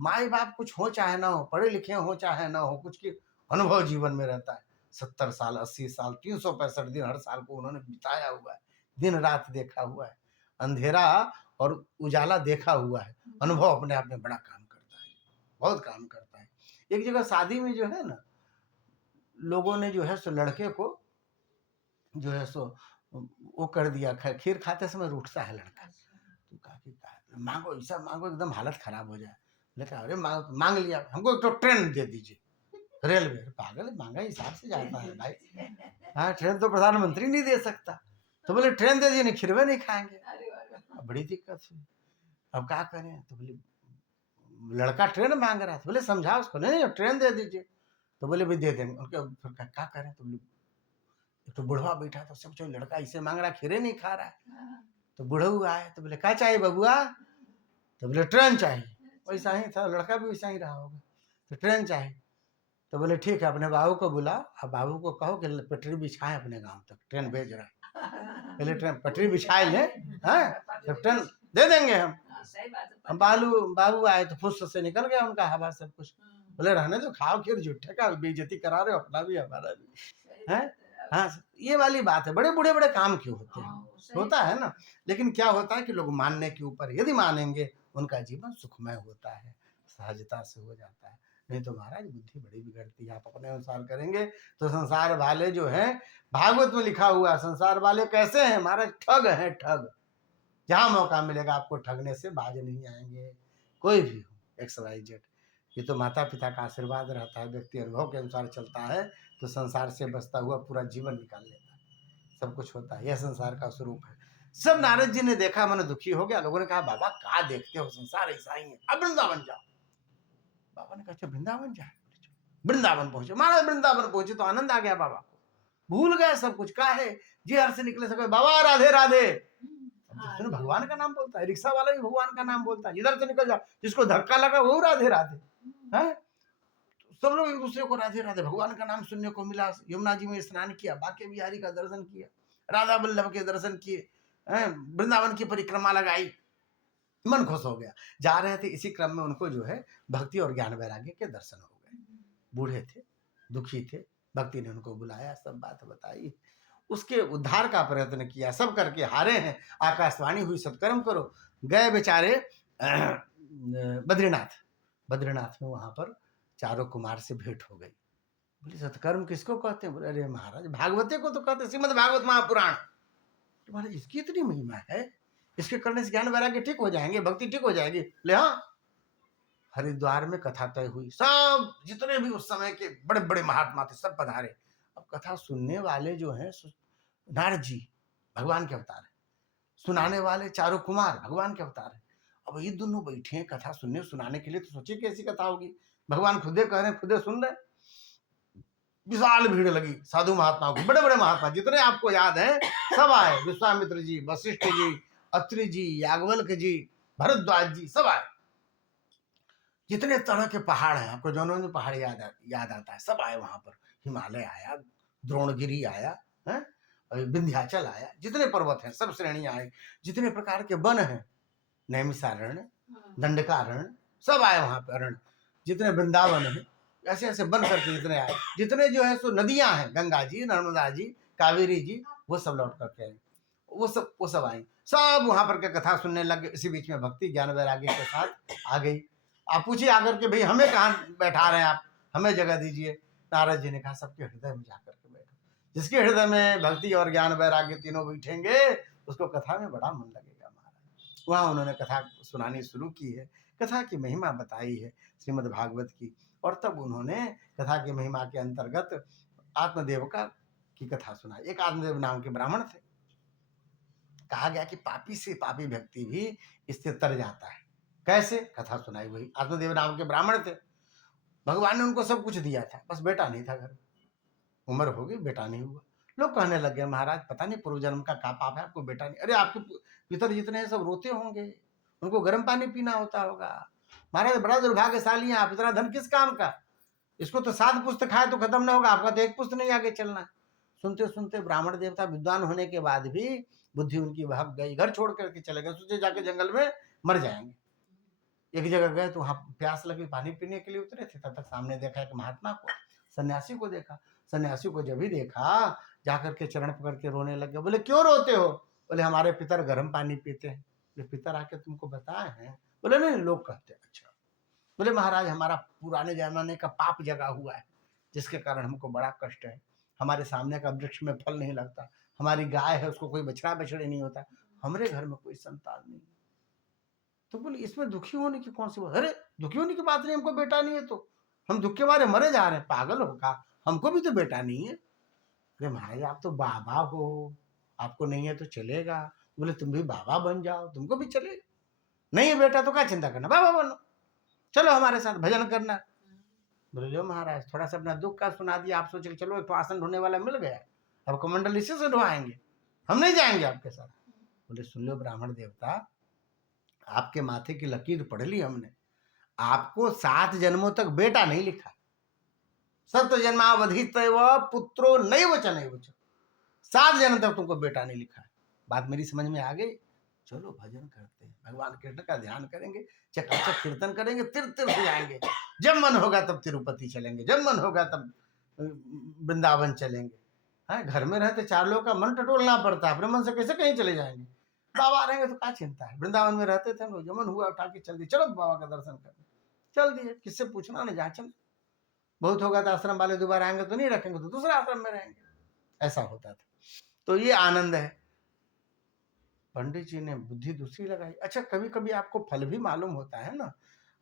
माई बाप कुछ हो चाहे ना हो, पढ़े लिखे हो चाहे ना हो, कुछ की अनुभव जीवन में रहता है। 70 साल 80 साल 365 दिन हर साल को उन्होंने बिताया हुआ है, दिन रात देखा हुआ है, अंधेरा और उजाला देखा हुआ है। अनुभव अपने आप में बड़ा काम करता है, बहुत काम करता है। एक जगह शादी में जो है ना, लोगों ने जो है सो लड़के को जो है सो वो कर दिया, खीर खाते समय रूठता है लड़का। तो कहा मांगो, ऐसा मांगो एकदम हालत खराब हो जाए। लेकिन अरे मांग लिया, हमको एक तो ट्रेन दे दीजिए, रेलवे। पागल है, मांगा हिसाब से जाता है भाई। हाँ, ट्रेन तो प्रधानमंत्री नहीं दे सकता। तो बोले ट्रेन दे दीजिए, खिरवे नहीं खाएंगे। बड़ी दिक्कत हुई, अब क्या करें। तो बोले लड़का ट्रेन मांग रहा था, बोले समझा उसको, नहीं ट्रेन दे दीजिए। तो बोले भाई दे देंगे। उनके क्या करें। तो बोले तो बुढ़वा बैठा था, सब जो लड़का इसे मांग रहा, खीरे नहीं खा रहा है। तो बुढ़ऊ आए तो बोले क्या चाहिए बबुआ? तो बोले ट्रेन चाहिए। वैसा ही था, लड़का भी वैसा ही रहा होगा। तो ट्रेन चाहिए। तो बोले ठीक है, अपने बाबू को बुला, अब बाबू को कहो कि पटरी बिछाए अपने गांव तक, ट्रेन भेज रहा है। पहले ट्रेन पटरी बिछाए ले, हैं तो ट्रेन दे देंगे हम। बाबू आए तो फुस से निकल गया उनका हवा सब कुछ। बोले रहने दो, खाओ खीर, झूठे का बेइज्जती करा रहे हो, अपना भी हमारा भी है। हाँ, ये वाली बात है। बड़े बूढ़े बड़े काम क्यों होते हैं, होता है ना। लेकिन क्या होता है कि लोग मानने के ऊपर, यदि मानेंगे उनका जीवन सुखमय होता है, सहजता से हो जाता है। नहीं तो महाराज बुद्धि बड़ी बिगड़ती है। आप अपने अनुसार करेंगे तो संसार वाले जो हैं, भागवत में लिखा हुआ, संसार वाले कैसे हैं महाराज? ठग हैं, ठग। जहां मौका मिलेगा आपको ठगने से बाज नहीं आएंगे, कोई भी हो, XYZ। ये तो माता पिता का आशीर्वाद रहता है। व्यक्ति अनुभव के अनुसार चलता है तो संसार से बचता हुआ पूरा जीवन निकाल लेता है, सब कुछ होता है। यह संसार का स्वरूप है। सब नारद जी ने देखा, मन दुखी हो गया। लोगों ने कहा बाबा क्या देखते हो, संसार ऐसा ही है, अब वृंदावन जाओ। बाबा ने कहा अच्छा वृंदावन जाए। वृंदावन पहुंचे महाराज, वृंदावन पहुंचे तो आनंद आ गया बाबा को, भूल गए सब कुछ। क्या है जी, हर से निकले सब बाबा राधे राधे। जिसने भगवान का नाम बोलता है, रिक्शा वाला भी भगवान का नाम बोलता है, जिधर से निकल जाओ जिसको धक्का लगा वो राधे राधे है। सब लोग एक दूसरे को राधे राधे, भगवान का नाम सुनने को मिला। यमुना जी में स्नान किया, बाके बिहारी का दर्शन किया, राधा वल्लभ के दर्शन किए, वृंदावन की परिक्रमा लगाई, मन खुश हो गया। जा रहे थे, इसी क्रम में उनको जो है भक्ति और ज्ञान वैराग्य के दर्शन हो गए। बूढ़े थे, दुखी थे, भक्ति ने उनको बुलाया, सब बात बताई, उसके उद्धार का प्रयत्न किया। सब करके हारे हैं, आकाशवाणी हुई सत्कर्म करो। गए बेचारे बद्रीनाथ। बद्रीनाथ में वहां पर चारों कुमार से भेंट हो गई। बोले सत्कर्म किसको कहते हैं? बोले अरे महाराज भागवते को तो कहते हैं, श्रीमद् भागवत महापुराण। तो महाराज इसकी इतनी महिमा है, इसके करने से ज्ञान वैराग्य ठीक हो जाएंगे, भक्ति ठीक हो जाएगी। ले हाँ, हरिद्वार में कथा तय हुई, सब जितने भी उस समय के बड़े बड़े महात्मा थे सब पधारे। अब कथा सुनने वाले जो हैं नारद जी भगवान के अवतार है, सुनाने वाले चारों कुमार भगवान के अवतार है। अब ये दोनों बैठे हैं कथा सुनने सुनाने के लिए, तो सोचिए कैसी कथा होगी। भगवान खुदे कह रहे हैं, खुदे सुन रहे। विशाल भीड़ लगी साधु महात्माओं की, बड़े बड़े महात्मा जितने आपको याद है सब आए। विश्वामित्र जी, वशिष्ठ जी, अत्रि जी, याज्ञवल्क्य जी, भरद्वाज जी, सब आए। जितने तरह के पहाड़ हैं, आपको जो पहाड़ याद आता है सब आए वहां पर। हिमालय आया, द्रोणगिरी आया है, विंध्याचल आया, जितने पर्वत हैं सब श्रेणियां आई। जितने प्रकार के वन हैं, नैमिषारण्य, दंडकारण्य, सब आए वहां पर अरण्य। जितने वृंदावन है, ऐसे ऐसे बन करके जितने आए। जितने जो है सो नदियां हैं, गंगा जी, नर्मदा जी, कावेरी जी, वो सब लौट करके आए। वो सब आई, सब वहां पर के कथा सुनने लगे। इसी बीच में भक्ति ज्ञान वैराग्य के साथ आ गई। आप पूछिए आकर के, भाई हमें कहाँ बैठा रहे हैं आप, हमें जगह दीजिए। नारद जी ने कहा सबके हृदय में जाकर के बैठो। जिसके हृदय में भक्ति और ज्ञान वैराग्य तीनों बैठेंगे उसको कथा में बड़ा मन लगेगा महाराज। वहां उन्होंने कथा सुनानी शुरू की है, कथा की महिमा बताई है श्रीमद् भागवत की। और तब उन्होंने कथा की महिमा के अंतर्गत आत्मदेव की कथा सुनाई। एक आत्मदेव नाम के ब्राह्मण थे। कहा गया कि पापी से पापी व्यक्ति भी इससे तर जाता है। कैसे? कथा सुनाई। वही आत्मदेव नाम के ब्राह्मण थे। भगवान ने उनको सब कुछ दिया था, बस बेटा नहीं था घर में। उम्र हो गई, बेटा नहीं हुआ। लोग कहने लग गए महाराज पता नहीं पूर्व जन्म का क्या पाप है, आपको बेटा नहीं। अरे आपके पितर जितने हैं सब रोते होंगे, उनको गर्म पानी पीना होता होगा। महाराज बड़ा दुर्भाग्यशाली है आप, इतना धन किस काम का? इसको तो 7 पुस्त खाए तो खत्म ना होगा, आपका तो 1 पुस्त नहीं आगे चलना। सुनते सुनते ब्राह्मण देवता विद्वान होने के बाद भी बुद्धि उनकी भाग गई, घर छोड़ करके चले गए। सोचे जाके जंगल में मर जाएंगे। एक जगह गए तो वहां प्यास लगी, पानी पीने के लिए उतरे थे। तब तक सामने देखा एक महात्मा को, सन्यासी को देखा। सन्यासी को जब भी देखा जाकर के चरण पकड़ के रोने लगे। बोले क्यों रोते हो? बोले हमारे पितर गर्म पानी पीते हैं। बोले पितर आके तुमको बताए हैं? बोले नहीं, लोग कहते हैं। अच्छा। बोले महाराज हमारा पुराने जमाने का पाप जगा हुआ है, जिसके कारण हमको बड़ा कष्ट है। हमारे सामने का वृक्ष में फल नहीं लगता, हमारी गाय है उसको कोई बछड़ा बछड़े नहीं होता, हमारे घर में कोई संतान नहीं। तो बोले इसमें दुखी होने की कौन सी बात? अरे दुखी होने की बात नहीं, हमको बेटा नहीं है तो हम दुख के मारे मरे जा रहे हैं। पागल हो का, हमको भी तो बेटा नहीं है। अरे महाराज आप तो बाबा हो, आपको नहीं है तो चलेगा। बोले तुम भी बाबा बन जाओ, तुमको भी चलेगा। नहीं है बेटा तो क्या चिंता करना, बाबा बनो, चलो हमारे साथ भजन करना। बोले लो महाराज थोड़ा सा अपना दुख का सुना दिया, आप सोचे चलो एक तो आसन ढोने वाला मिल गया, अब कमंडल इसी से ढोआएंगे, हम नहीं जाएंगे आपके साथ। बोले सुन लो ब्राह्मण देवता, आपके माथे की लकीर पढ़ ली हमने, आपको 7 जन्मों तक बेटा नहीं लिखा। सत्य जन्मावधित पुत्रो नैव च नैव च, 7 जन्म तक तुमको बेटा नहीं लिखा है। बात मेरी समझ में आ गई? चलो भजन करते हैं, भगवान कृष्ण का ध्यान करेंगे, चकाचक कीर्तन करेंगे, तीर्थ हो जाएंगे। जब मन होगा तब तिरुपति चलेंगे, जब मन होगा तब वृंदावन चलेंगे। है घर में रहते 4 लोग का मन टटोलना पड़ता है, अपने मन से कैसे कहीं चले जाएंगे? बाबा रहेंगे तो क्या चिंता है। वृंदावन में रहते थे हम लोग, जमन हुआ उठा के चल दिए, चलो बाबा का दर्शन करने चल दिए। किससे पूछना नहीं, जहाँ चल। बहुत होगा तो आश्रम वाले दोबारा आएंगे तो नहीं रखेंगे, तो दूसरे आश्रम में रहेंगे। ऐसा होता था। तो ये आनंद है। पंडित जी ने बुद्धि दूसरी लगाई। अच्छा कभी कभी आपको फल भी मालूम होता है ना,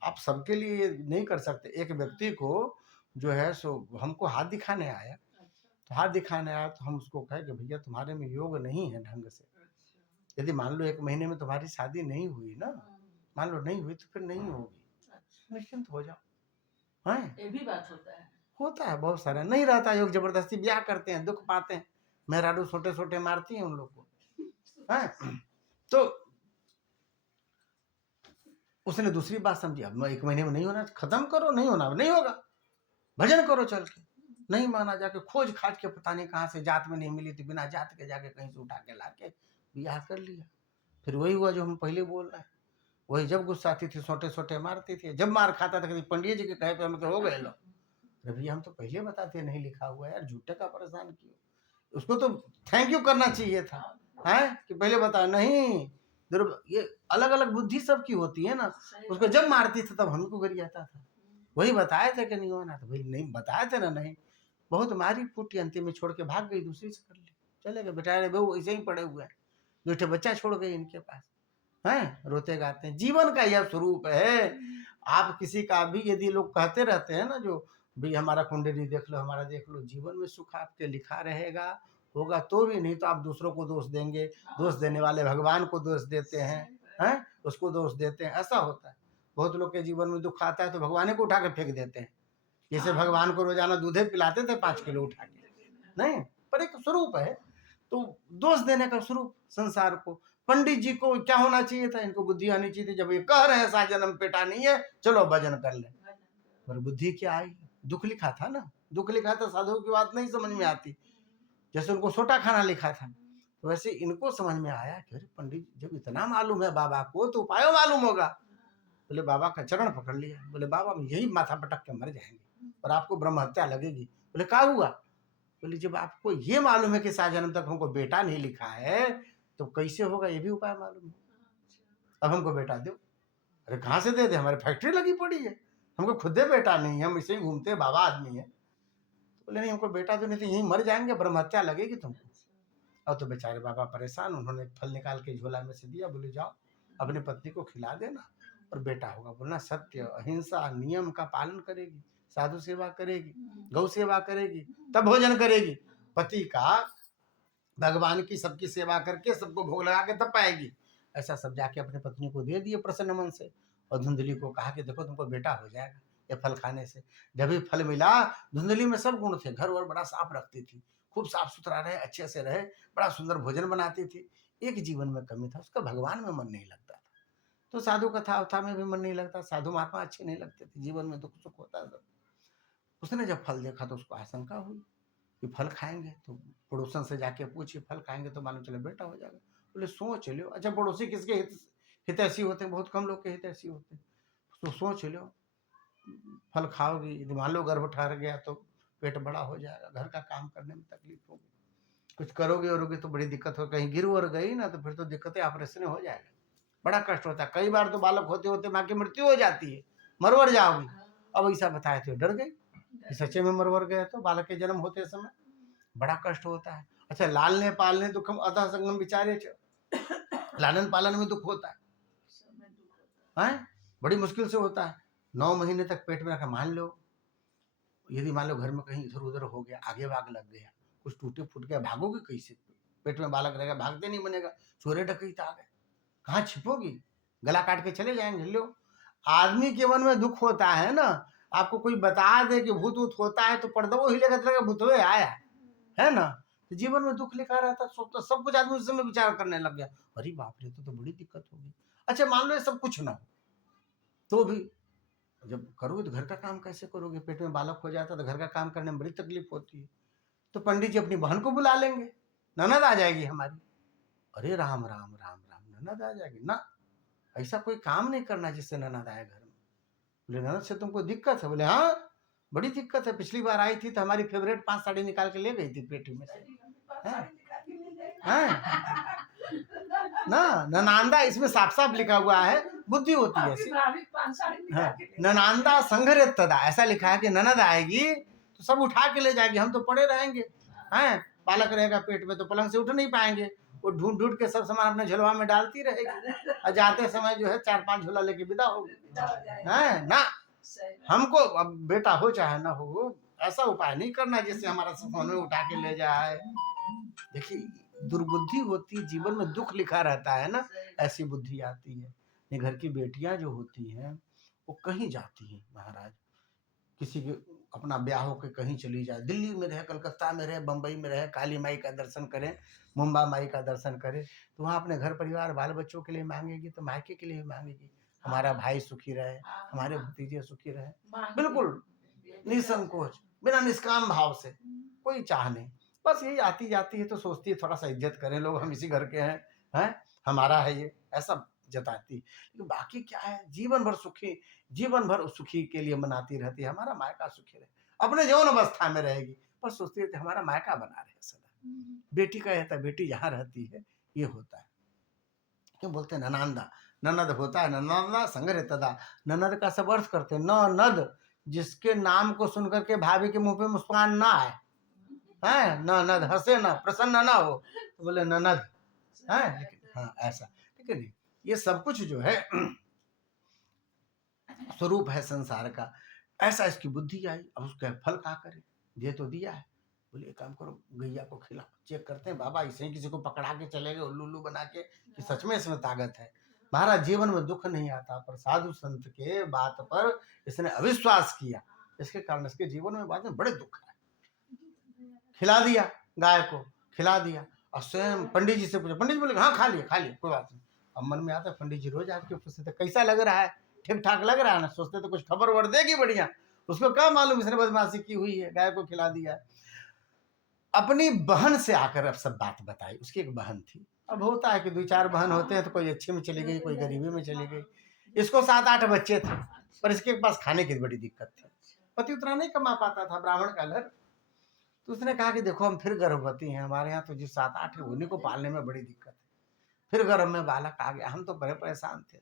आप सबके लिए नहीं कर सकते। एक व्यक्ति को जो है सो हमको हाथ दिखाने आया, तो हाथ दिखाने आया तो हम उसको कहे कि भैया तुम्हारे में योग नहीं है ढंग से। यदि मान लो 1 महीने में तुम्हारी शादी नहीं हुई ना, मान लो नहीं हुई तो फिर नहीं होगी, निश्चिंत हो जाओ। है ये भी बात होता है बहुत सारा नहीं रहता योग, जबरदस्ती ब्याह करते हैं, दुख पाते हैं, मेहरारू छोटे छोटे मारती हैं उन लोग को। है तो उसने दूसरी बात समझी, अब 1 महीने में नहीं होना, खत्म करो, नहीं होना नहीं होगा, भजन करो चल के। नहीं माना, जाके खोज खाज के पता नहीं कहाँ से जात में नहीं मिली थी, बिना जात के जाके कहीं से उठा के ला के ब्याह कर लिया। फिर वही हुआ जो हम पहले बोल रहे हैं। वही जब गुस्साती थी छोटे छोटे मारती थी, जब मार खाता था पंडित जी के कहे पे हम तो हो गए लो। रवि हम तो पहले बताते नहीं लिखा हुआ है यार, झूठे का परेशान किया। उसको तो थैंक यू करना चाहिए था, है कि पहले बताया नहीं। ये अलग अलग बुद्धि सबकी होती है ना। उसको जब मारती थी तब हमको गिर जाता था, वही बताए थे कि नहीं होना, तो भाई नहीं बताए थे ना, नहीं बहुत मारी कूटी, अंतिम में छोड़ के भाग गई, दूसरी से कर ली, चले गए। बेचारे बहू ऐसे ही पड़े हुए हैं, दूसरे बच्चा छोड़ गए इनके पास, हैं रोते गाते हैं। जीवन का यह स्वरूप है। आप किसी का भी यदि लोग कहते रहते हैं ना, जो भी हमारा कुंडली देख लो, हमारा देख लो, जीवन में सुख आपके लिखा रहेगा, होगा तो भी, नहीं तो आप दूसरों को दोष देंगे। दोष देने वाले भगवान को दोष देते हैं, उसको दोष देते हैं, ऐसा होता है। बहुत लोग के जीवन में दुख आता है तो भगवान को उठा के फेंक देते हैं। जैसे भगवान को रोजाना दूधे पिलाते थे 5 किलो उठा के, नहीं, पर एक स्वरूप है। तो दोष देने का स्वरूप संसार को। पंडित जी को क्या होना चाहिए था, इनको बुद्धि आनी चाहिए थी। जब ये कह रहे हैं सा जन्म पेटा नहीं है, चलो भजन कर ले, पर बुद्धि क्या आई, दुख लिखा था ना, दुख लिखा था, साधु की बात नहीं समझ में आती। जैसे उनको सोटा खाना लिखा था, तो वैसे इनको समझ में आया कि अरे पंडित जब इतना मालूम है बाबा को, तो उपाय मालूम होगा। बोले बाबा का चरण पकड़ लिया, बोले बाबा हम यही माथा पटक के मर जाएंगे और आपको ब्रह्म हत्या लगेगी। बोले क्या हुआ? बोले जब आपको ये मालूम है कि सात जन्म तक हमको बेटा नहीं लिखा है, तो कैसे होगा, ये भी उपाय मालूम है। अब हमको बेटा दो। अरे कहाँ से दे दे, हमारी फैक्ट्री लगी पड़ी है, हमको खुद दे बेटा नहीं है, हम इसे ही घूमते बाबा आदमी है। तो बोले नहीं, हमको बेटा दो, नहीं तो यहीं मर जाएंगे, ब्रह्म हत्या लगेगी तुमको। अब तो बेचारे बाबा परेशान, उन्होंने एक फल निकाल के झोला में से दिया, बोले जाओ अपनी पत्नी को खिला देना और बेटा होगा। बोलना सत्य अहिंसा नियम का पालन करेगी, साधु सेवा करेगी, गौ सेवा करेगी, तब भोजन करेगी। पति का भगवान की सबकी सेवा करके सबको भोग लगा के तब पाएगी। ऐसा सब जाके अपने पत्नी को दे दिए प्रसन्न मन से, और धुंधली को कहा कि देखो तुमको बेटा हो जाएगा ये फल खाने से। जब भी फल मिला, धुंधली में सब गुण थे, घर वर बड़ा साफ रखती थी, खूब साफ सुथरा रहे, अच्छे से रहे, बड़ा सुंदर भोजन बनाती थी। एक जीवन में कमी था, उसका भगवान में मन नहीं लगता था। तो साधु कथा अवथा में भी मन नहीं लगता, साधु महात्मा अच्छे नहीं लगते थे, जीवन में दुख सुख होता था। उसने जब फल देखा तो उसको आशंका हुई कि फल खाएंगे, तो पड़ोसन से जाके पूछिए फल खाएंगे तो मालूम चले बेटा हो जाएगा। बोले सोच लो। अच्छा पड़ोसी किसके हितैषी होते हैं? बहुत कम लोग के हितैषी होते हैं। तो सोच लो, फल खाओगी, यदि मान लो गर्भ ठहर गया तो पेट बड़ा हो जाएगा, घर का काम करने में तकलीफ होगी, कुछ करोगे और तो बड़ी दिक्कत हो, कहीं गिर वर गई ना तो फिर तो दिक्कतें, ऑपरेशन हो जाएगा, बड़ा कष्ट होता है। कई बार तो बालक होते होते माँ की मृत्यु हो जाती है, मरवर जाओगी। अब ऐसा बताया तो डर गई कि सच्चे में मरवर गए, तो बालक के जन्म होते समय बड़ा कष्ट होता है। अच्छा लालने पालने दुखम अतः संगम विचारे, लालन पालन में दुख होता है, बड़ी मुश्किल से होता है। 9 महीने तक पेट में रखा, मान लो यदि मान लो घर में कहीं इधर उधर हो गया, आगे भाग लग गया, कुछ टूटे फूट गया, भागोगे कैसे? पेट में बालक रहेगा, भागते नहीं बनेगा। चोरे डकैत आ गए, कहाँ छिपोगी? गला काट के चले जाएंगे। लो आदमी के मन में दुख होता है ना, आपको कोई बता दे कि भूत वूत होता है तो पर्दा वो हिलेगा, तो भूतवे आया है ना। तो जीवन में दुख लिखा रहता, तो सब कुछ आदमी उस समय विचार करने लग गया, अरे बाप रे तो बड़ी दिक्कत होगी। अच्छा मान लो ये सब कुछ ना हो तो भी जब करोगे तो घर का काम कैसे करोगे? पेट में बालक हो जाता तो घर का काम करने में बड़ी तकलीफ होती है। तो पंडित जी अपनी बहन को बुला लेंगे, ननद आ जाएगी हमारी। अरे राम राम राम राम, ननद आ जाएगी ना, ऐसा कोई काम नहीं करना जिससे ननद आए घर में। बोले ननद से तुमको दिक्कत है? बोले हाँ बड़ी दिक्कत है, पिछली बार आई थी तो हमारी फेवरेट 5 साड़ी निकाल के ले गई थी पेटी में से, ना ननांदा, इसमें साफ साफ लिखा हुआ है, बुद्धि होती है ऐसी। ननांदा संघरे तदा, ऐसा लिखा है कि ननद आएगी तो सब उठा के ले जाएगी, हम तो पड़े रहेंगे, हैं बालक रहेगा पेट में तो पलंग से उठ नहीं पाएंगे, वो ढूंढ ढूंढ के सब सामान अपने झोलवा में डालती रहेगी, और जाते समय जो है 4-5 झोला लेके विदा होगी, है ना। हमको अब बेटा हो चाहे ना हो, ऐसा उपाय नहीं करना जिससे हमारा सामान में उठा के ले जाए। देखिए दुर्बुद्धि होती है, जीवन में दुख लिखा रहता है ना, ऐसी बुद्धि आती है। ये घर की बेटियां जो होती हैं वो कहीं जाती हैं महाराज, किसी के अपना ब्याह होकर कहीं चली जाए, दिल्ली में रहे, कलकत्ता में रहे, बम्बई में रहे, काली माई का दर्शन करें, मुंबा माई का दर्शन करें, तो वहाँ अपने घर परिवार बाल बच्चों के लिए मांगेगी, तो मायके के लिए भी मांगेगी, हमारा भाई सुखी रहे, हमारे भतीजे सुखी रहे, बिल्कुल निसंकोच, बिना निष्काम भाव से, कोई चाह नहीं। बस यही आती जाती है तो सोचती है थोड़ा सा इज्जत करें लोग, हम इसी घर के हैं, हमारा है ये, ऐसा जताती। लेकिन बाकी क्या है, जीवन भर सुखी, जीवन भर सुखी के लिए मनाती रहती है, हमारा मायका सुखी रहे, अपने यौन अवस्था में रहेगी, पर सोचती है हमारा मायका बना रहे सदा। बेटी का रहता है, बेटी जहाँ रहती है ये होता है। क्यों बोलते हैं ननांदा, ननद होता है, ननांदा संग रहता, ननद का सब अर्थ करते हैं, न नद जिसके नाम को सुनकर के भाभी के मुंह पे मुस्कान ना आए, है ननद, हंसे ना, प्रसन्न ना हो, तो बोले ननद है। लेकिन हाँ ऐसा, ठीक है नहीं, ये सब कुछ जो है स्वरूप है संसार का। ऐसा इसकी बुद्धि आई, अब उसका फल क्या करे, दे तो दिया है। बोले एक काम करो, गैया को खिलाओ। चेक करते हैं बाबा, इसे किसी को पकड़ा के चले गए उल्लू बना के कि सच में इसमें ताकत है। महाराज जीवन में दुख नहीं आता, पर साधु संत के बात पर इसने अविश्वास किया, इसके कारण इसके जीवन में बाद में बड़े दुख है। खिला दिया, गाय को खिला दिया, और स्वयं पंडित जी से पूछा, पंडित जी बोले हाँ खा लिया कोई बात नहीं। अब मन में आता है पंडित जी रोज आपके पूछते थे कैसा लग रहा है, ठीक ठाक लग रहा है ना, सोचते तो कुछ खबर वर देगी बढ़िया, उसको क्या मालूम इसने बदमाशी की हुई है, गाय को खिला दिया। अपनी बहन से आकर अब सब बात बताई, उसकी एक बहन थी। अब होता है कि 2-4 बहन होते हैं तो कोई अच्छी में चली गई, कोई गरीबी में चली गई। इसको 7-8 बच्चे थे, पर इसके पास खाने की बड़ी दिक्कत थी, पति उतना नहीं कमा पाता था, ब्राह्मण का घर। तो उसने कहा कि देखो हम फिर गर्भवती हैं, हमारे यहाँ तो जो 7-8 है उन्हीं को पालने में बड़ी दिक्कत है, फिर गर्भ में बालक आ गया, हम तो बड़े परेशान थे।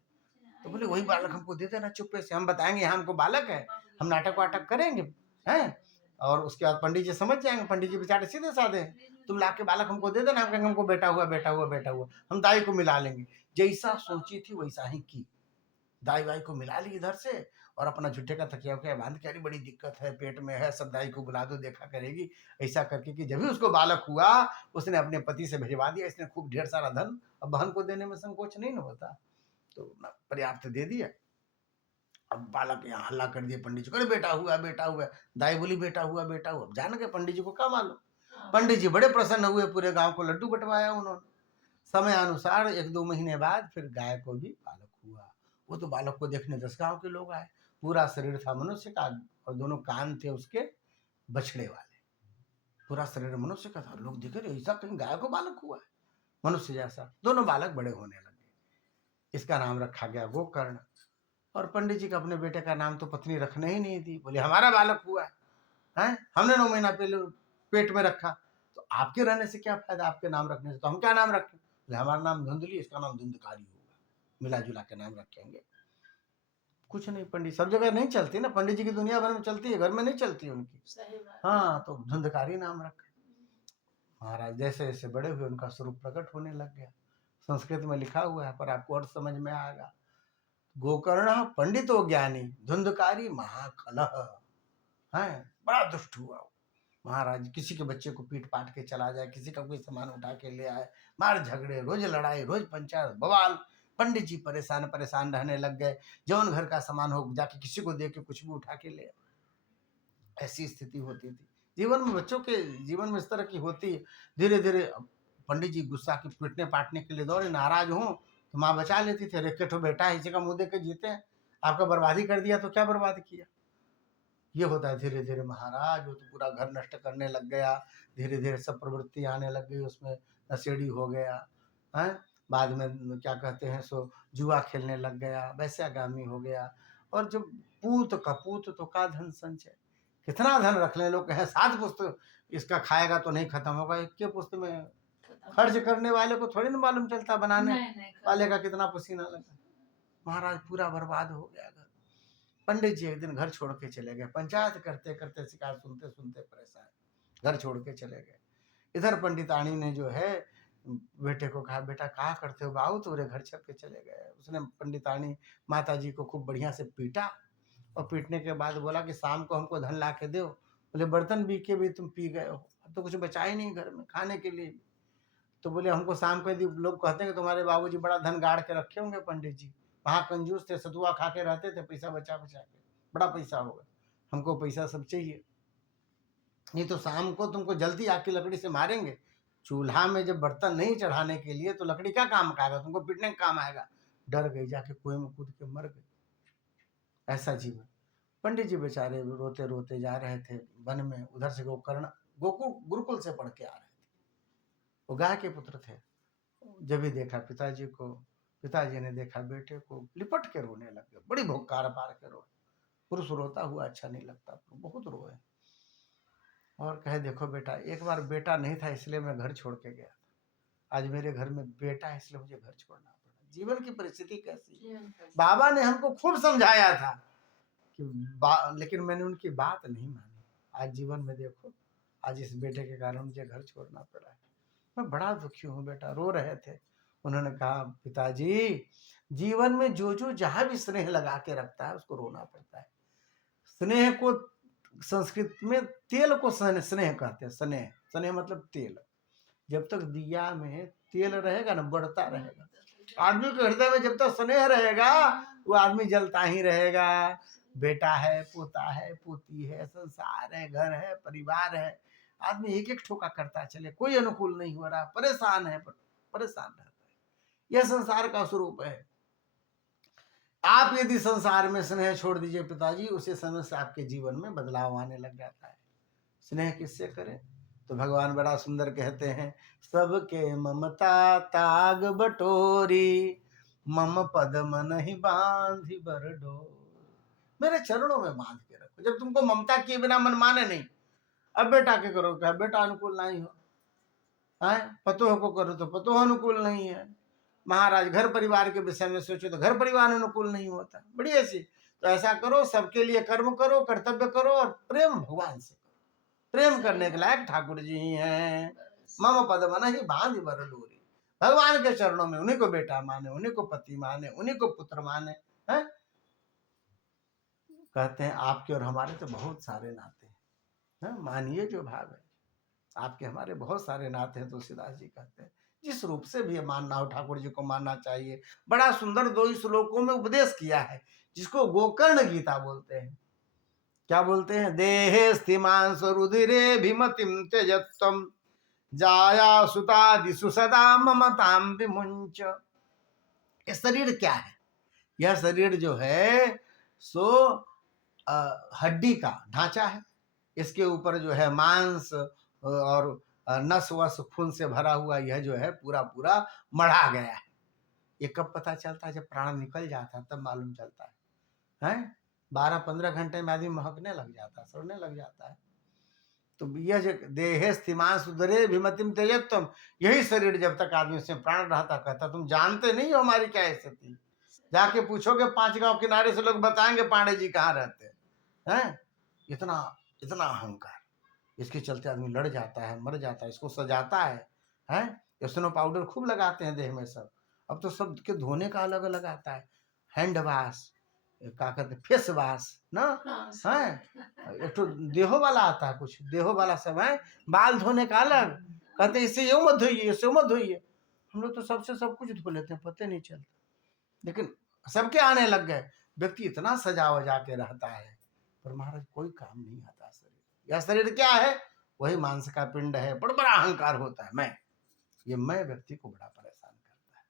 तो बोले वही बालक हमको दे देना चुप्पे से, हम बताएंगे यहाँ हमको बालक है, हम नाटक वाटक करेंगे हैं, और उसके बाद पंडित जी समझ जाएंगे, पंडित जी बेचारे सीधे साधे हैं, तुम ला के बालक हमको दे देना, हम कहेंगे हमको बेटा हुआ बेटा हुआ बेटा हुआ, हम दाई को मिला लेंगे। जैसा सोची थी वैसा ही की, दाई वाई को मिला ली इधर से, और अपना झुट्टे का तकिया उकिया बांध के, अरे बड़ी दिक्कत है, पेट में है, सब दाई को बुला दो देखा करेगी, ऐसा करके कि जब भी उसको बालक हुआ उसने अपने पति से भिजवा दिया। इसने खूब ढेर सारा धन, अब बहन को देने में संकोच नहीं ना होता, तो पर्याप्त दे दिया। अब बालक यहाँ हल्ला कर दिया पंडित जी को, अरे बेटा हुआ बेटा हुआ, दाई बोली बेटा हुआ बेटा हुआ। जान के पंडित जी को क्या मालूम, पंडित जी बड़े प्रसन्न हुए, पूरे गांव को लड्डू बंटवाया उन्होंने। समय अनुसार 1-2 महीने बाद फिर गाय को भी बालक हुआ। वो तो बालक को देखने 10 गांव के लोग आए, पूरा शरीर था मनुष्य का, और दोनों कान थे उसके बछड़े वाले, पूरा शरीर मनुष्य का था। लोग देखे ऐसा कहीं गाय को बालक हुआ है, मनुष्य जैसा। दोनों बालक बड़े होने लगे, इसका नाम रखा गया गोकर्ण। और पंडित जी का अपने बेटे का नाम तो पत्नी रखने ही नहीं दी, बोले हमारा बालक हुआ है, हमने 9 महीना पहले पेट में रखा, तो आपके रहने से क्या फायदा, आपके नाम रखने से, तो हम क्या नाम रखें, बोले हमारा नाम धुंधली, इसका नाम धुंधकारी होगा, मिला जुला के नाम रखेंगे। कुछ नहीं, पंडित सब जगह नहीं चलती ना, पंडित जी की दुनिया भर में चलती है, घर में नहीं चलती उनकी। हाँ, तो धुंधकारी नाम रखे। महाराज जैसे जैसे बड़े हुए उनका स्वरूप प्रकट होने लग गया। संस्कृत में लिखा हुआ है, पर आपको अर्थ समझ में आएगा। गोकर्ण पंडितो ज्ञानी, धुंधकारी महाखलह, है बड़ा दुष्ट हुआ वो। महाराज किसी के बच्चे को पीट पाट के चला जाए, किसी का कोई सामान उठा के ले आए, मार झगड़े, रोज लड़ाई, रोज पंचायत बवाल। पंडित जी परेशान परेशान रहने लग गए, जौन घर का सामान हो जाके किसी को दे के कुछ भी उठा के ले, ऐसी स्थिति होती थी। जीवन में बच्चों के जीवन में इस तरह की होती है। धीरे धीरे पंडित जी गुस्सा की पीटने पाटने के लिए दौड़े, नाराज हूँ तो माँ बचा लेती थी, रेखे ठो बेटा है, इसी का मुंह देख के जीते हैं, आपका बर्बादी कर दिया तो क्या बर्बाद किया। ये होता है धीरे धीरे महाराज, वो तो पूरा घर नष्ट करने लग गया, धीरे धीरे सब प्रवृत्ति आने लग गई उसमें, नशेड़ी हो गया है, बाद में क्या कहते हैं सो जुआ खेलने लग गया, वैश्यागामी हो गया। और जब पूत कपूत तो का धन संचय, कितना धन रख ले, लोग कहें 7 पुस्त इसका खाएगा तो नहीं खत्म होगा, 1 पुस्त में खर्च करने वाले को थोड़ी ना मालूम चलता बनाने वाले का कितना पसीना लगा। महाराज पूरा बर्बाद हो गया घर। पंडित जी एक दिन घर छोड़ के चले गए, पंचायत करते करते शिकायत सुनते सुनते परेशान, घर छोड़ के चले गए। इधर पंडितानी ने जो है बेटे को कहा, बेटा कहा करते हो बाबू, तुम्हारे घर छप के चले गए। उसने पंडितानी माता जी को खूब बढ़िया से पीटा, और पीटने के बाद बोला कि शाम को हमको धन ला के दो। बोले बर्तन बी के भी तुम पी गए हो, अब तो कुछ बचा ही नहीं घर में खाने के लिए। तो बोले हमको शाम को यदि लोग कहते हैं कि तुम्हारे बाबूजी बड़ा धन गाड़ के रखे होंगे पंडित जी, वहाँ कंजूस थे, सतुआ खा के रहते थे, पैसा बचा बचा के, बड़ा पैसा होगा, हमको पैसा सब चाहिए, नहीं तो शाम को तुमको जल्दी आके लकड़ी से मारेंगे। चूल्हा में जब बर्तन नहीं चढ़ाने के लिए तो लकड़ी क्या काम का आएगा, तुमको पीटने का काम आएगा। डर गई, जाके कुएं में कूद के मर गई। ऐसा जीवन। पंडित जी बेचारे रोते रोते जा रहे थे वन में, उधर से गोकर्ण गोकुल गुरुकुल से पढ़ के आ रहे थे, वो गाय के पुत्र थे। जब भी देखा पिताजी को, पिताजी ने देखा बेटे को, लिपट के रोने लग गए, बड़ी भुक्कार पार के रोए। पुरुष रोता हुआ अच्छा नहीं लगता, बहुत रोए, और कहे देखो बेटा, एक बार बेटा नहीं था इसलिए मैं घर छोड़ के गया था, आज मेरे घर में बेटा है इसलिए मुझे घर छोड़ना पड़ा। जीवन की परिस्थिति कैसी। बाबा ने हमको खूब समझाया था कि लेकिन मैंने उनकी बात नहीं मानी। आज जीवन में देखो, आज इस बेटे के कारण मुझे घर छोड़ना पड़ा है। मैं बड़ा दुखी हूँ बेटा। रो रहे थे। उन्होंने कहा पिताजी, जीवन में जो जो जहाँ भी स्नेह लगा के रखता है उसको रोना पड़ता है। स्नेह को संस्कृत में तेल को स्नेह कहते हैं। स्नेह, स्नेह मतलब तेल। जब तक दिया में तेल रहेगा ना, बढ़ता रहेगा। आदमी के हृदय में जब तक स्नेह रहेगा वो आदमी जलता ही रहेगा। बेटा है, पोता है, पोती है, संसार है, घर है, परिवार है, आदमी एक एक ठोका करता चले, कोई अनुकूल नहीं हो रहा, परेशान है, परेशान रहता है। यह संसार का स्वरूप है। आप यदि संसार में स्नेह छोड़ दीजिए पिताजी, उसी समय से आपके जीवन में बदलाव आने लग जाता है। स्नेह किससे करें? तो भगवान बड़ा सुंदर कहते हैं, सबके ममता ताग बटोरी, मम पद मन ही बांधी बर डोर। मेरे चरणों में बांध के रखो। जब तुमको ममता किए बिना मन माने नहीं, अब बेटा के करो क्या, बेटा अनुकूल नहीं हो, है पतोह को करो तो पतोह अनुकूल नहीं है। महाराज घर परिवार के विषय में सोचो तो घर परिवार अनुकूल नहीं होता। बड़ी ऐसी, तो ऐसा करो, सबके लिए कर्म करो, कर्तव्य करो और प्रेम भगवान से करो। प्रेम करने के लायक ठाकुर जी ही हैं। मम पद मन ही बांध बर डोरी। भगवान के चरणों में उन्हीं को बेटा माने, उन्हीं को पति माने, उन्हीं को पुत्र माने। हैं? कहते हैं आपके और हमारे तो बहुत सारे नाते हैं, मानिए जो भाव है। आपके हमारे बहुत सारे नाते हैं। तुलसीदास जी कहते हैं जिस रूप से भी मानना हो ठाकुर जी को मानना चाहिए। बड़ा सुंदर 2 श्लोकों में उपदेश किया है, जिसको गोकर्ण गीता बोलते हैं। क्या बोलते हैं? देहे स्थिमांस रुधिरे भीमतिम त्यजत्वम, जाया सुतादिषु सदा ममताम विमुंच। ये शरीर क्या है? यह शरीर जो है सो हड्डी का ढांचा है। इसके ऊपर जो है मांस और नस वस खून से भरा हुआ यह जो है पूरा पूरा मढ़ा गया है। ये कब पता चलता है? जब प्राण निकल जाता है तब मालूम चलता है। 12-15 घंटे में आदमी महकने लग जाता है, सड़ने लग जाता है। तो यह जो देहे स्थिमांस उदरे भीमतिम तेजत्वम, यही शरीर जब तक आदमी से प्राण रहता, कहता तुम जानते नहीं हो हमारी क्या स्थिति। जाके पूछोगे 5 गांव किनारे से, लोग बताएंगे पांडे जी कहाँ रहते हैं। इतना इतना अहंकार, इसके चलते आदमी लड़ जाता है, मर जाता है, इसको सजाता है। स्नो पाउडर खूब लगाते हैं देह में सब। अब तो सब के धोने का अलग अलग आता है, हैंड वाश, क्या कहते हैं, फेस वाश ना है। एक तो देहो वाला आता है, कुछ देहो वाला सब है, बाल धोने का अलग। कहते हैं इससे यूं मत धोइए, इससे मत धोइए। हम लोग तो सबसे सब कुछ धो लेते हैं, पता नहीं चलता। लेकिन सबके आने लग गए। व्यक्ति इतना सजा वजा के रहता है, पर महाराज कोई काम नहीं आता शरीर। यह शरीर क्या है? वही मांस का पिंड है। बड़ा बड़ा अहंकार होता है मैं। ये मैं व्यक्ति को बड़ा परेशान करता है।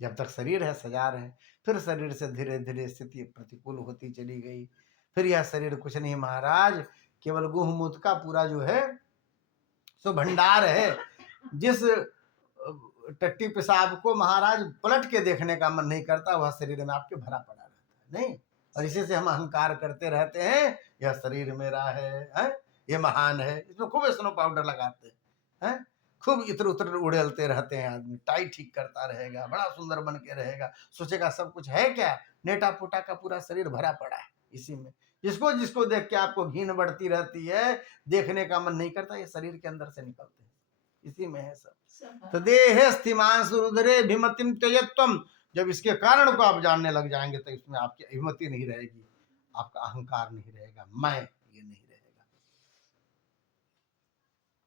जब तक शरीर है सजा रहे, फिर शरीर से धीरे धीरे स्थिति प्रतिकूल होती चली गई। फिर यह शरीर कुछ नहीं महाराज, केवल गुहमूत्र का पूरा जो है सो भंडार है। जिस टट्टी पेशाब को महाराज पलट के देखने का मन नहीं करता, वह शरीर में आपके भरा पड़ा रहता है। नहीं, और इसी से हम अहंकार करते रहते हैं, यह शरीर मेरा है, ये महान है। इसमें खूब स्नो पाउडर लगाते हैं, खूब इतर उतर उड़ेलते रहते हैं। आदमी टाई ठीक करता रहेगा, बड़ा सुंदर बन के रहेगा, सोचेगा सब कुछ है क्या, नेटा पोटा का पूरा शरीर भरा पड़ा है इसी में। जिसको जिसको देख के आपको घिन बढ़ती रहती है, देखने का मन नहीं करता, ये शरीर के अंदर से निकलते हैं, इसी में है सब। तो देहे स्थिमांस रुधिरे भीमतिम त्यजत्वम, जब इसके कारण को आप जानने लग जाएंगे तो इसमें आपकी हिम्मती नहीं रहेगी, आपका अहंकार नहीं रहेगा, मैं ये नहीं रहेगा।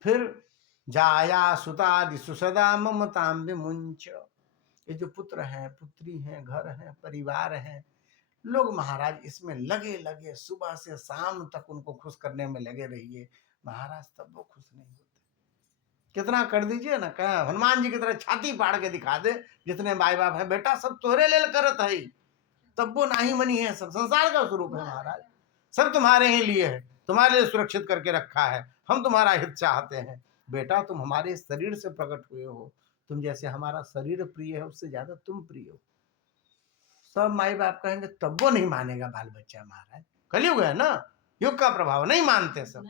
फिर जाया सुतादि सुसदा ममताम विमुंच। ये जो पुत्र हैं, पुत्री हैं, घर हैं, परिवार हैं, लोग महाराज इसमें लगे लगे सुबह से शाम तक उनको खुश करने में लगे रहिए महाराज, तब वो खुश नहीं होते। कितना कर दीजिए ना, कहा हनुमान जी की तरह छाती पाड़ के दिखा दे, जितने माई बाप है, बेटा सब तोहरे लेल करत है, तब वो नहीं मनी है। सब संसार का स्वरूप है महाराज, सब तुम्हारे ही लिए है, तुम्हारे लिए सुरक्षित करके रखा है, हम तुम्हारा हित चाहते हैं। बेटा तुम हमारे शरीर से प्रकट हुए हो, तुम जैसे हमारा शरीर प्रिय है उससे ज्यादा तुम प्रिय हो। सब माई बाप कहेंगे तब वो नहीं मानेगा बाल बच्चा महाराज। कलयुग है ना, युग का प्रभाव, नहीं मानते सब।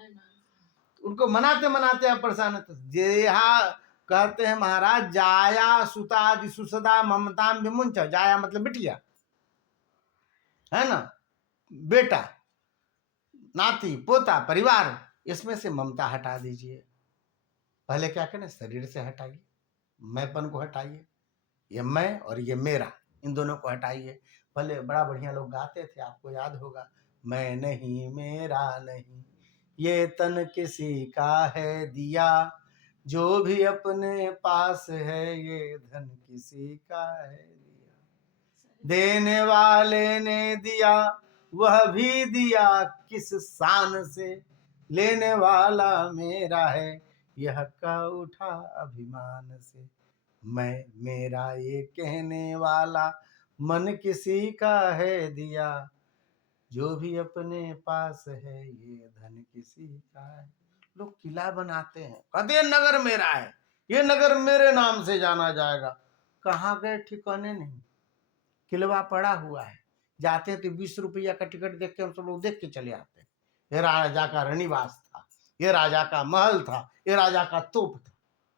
उनको मनाते मनाते आप परेशान होते। जेहा कहते हैं महाराज, जाया सुतादि सुसदा ममताम विमुंच। जाया मतलब बिटिया है ना, बेटा, नाती पोता परिवार, इसमें से ममता हटा दीजिए। पहले क्या करें, शरीर से हटाइए, मैंपन को हटाइए, ये मैं और ये मेरा, इन दोनों को हटाइए। पहले बड़ा बढ़िया लोग गाते थे, आपको याद होगा, मैं नहीं मेरा नहीं, ये तन किसी का है दिया, जो भी अपने पास है ये धन किसी का है दिया, देने वाले ने दिया वह भी दिया किस शान से, लेने वाला मेरा है यह का उठा अभिमान से, मैं मेरा ये कहने वाला मन किसी का है दिया, जो भी अपने पास है ये धन किसी का है। लोग किला बनाते हैं, कहते हैं नगर मेरा है, ये नगर मेरे नाम से जाना जाएगा। कहाँ गए ठिकाने नहीं, किलवा पड़ा हुआ है, जाते हैं तो 20 रुपया का टिकट देख के हम सब लोग देख के चले आते हैं। ये राजा का रनिवास था, ये राजा का महल था, ये राजा का तोप था,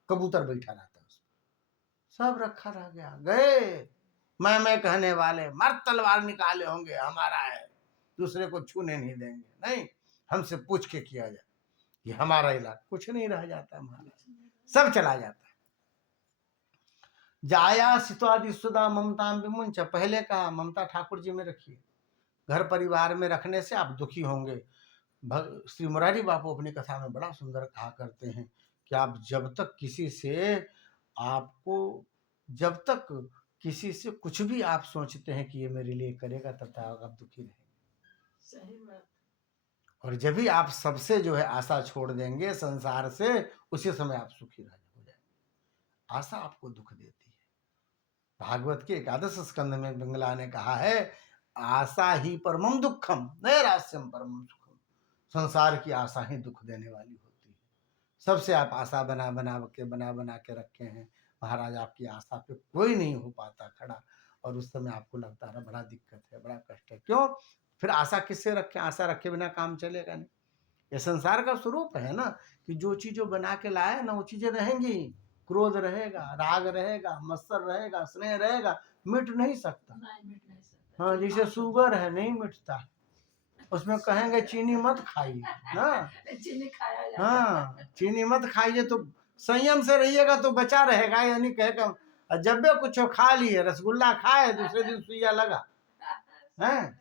कबूतर बैठा रहता उसमें, सब रखा रह गया। गए मैं कहने वाले मर्द तलवार निकाले होंगे, हमारा है, दूसरे को छूने नहीं देंगे, नहीं हमसे पूछ के किया जाए, ये हमारा इलाका, कुछ नहीं रह जाता महाराज, सब चला जाता है। जाया सित्वादि सुधा ममता विमुंच, पहले का ममता ठाकुर जी में रखिए, घर परिवार में रखने से आप दुखी होंगे। श्री मुरारी बापू अपनी कथा में बड़ा सुंदर कहा करते हैं कि आप जब तक किसी से आपको, जब तक किसी से कुछ भी आप सोचते हैं कि ये मेरे लिए करेगा, तब तक आप दुखी रहेंगे। सही बात। और जब भी आप सबसे जो है आशा छोड़ देंगे संसार से, उसी समय आप सुखी हो जाएंगे। आशा आपको दुख देती है। भागवत के 11 स्कंद में बिंगला ने कहा है, आशा ही परमम दुखम नैरास्यम परमम सुखम, संसार की आशा ही दुख देने वाली होती है। सबसे आप आशा बना बना के रखे हैं, महाराज आपकी आशा पे कोई नहीं हो पाता खड़ा, और उस समय आपको लगता है बड़ा दिक्कत है, बड़ा कष्ट है। क्यों? फिर आशा किससे रखें? आशा रखे बिना काम चलेगा नहीं। ये संसार का स्वरूप है ना, कि जो चीज़ों बना के लाए ना वो चीजें रहेंगी। क्रोध रहेगा, राग रहेगा, मत्सर रहेगा, स्नेह रहेगा, मिट नहीं सकता। हाँ, जैसे शुगर है, नहीं मिटता, उसमें कहेंगे चीनी मत खाइए ना, चीनी खाया जाता। हाँ, चीनी मत खाइए, तो संयम से रहिएगा तो बचा रहेगा, यानी कहेगा जब भी कुछ खा लिए, रसगुल्ला खाए, दूसरे दिन सुइया लगा है।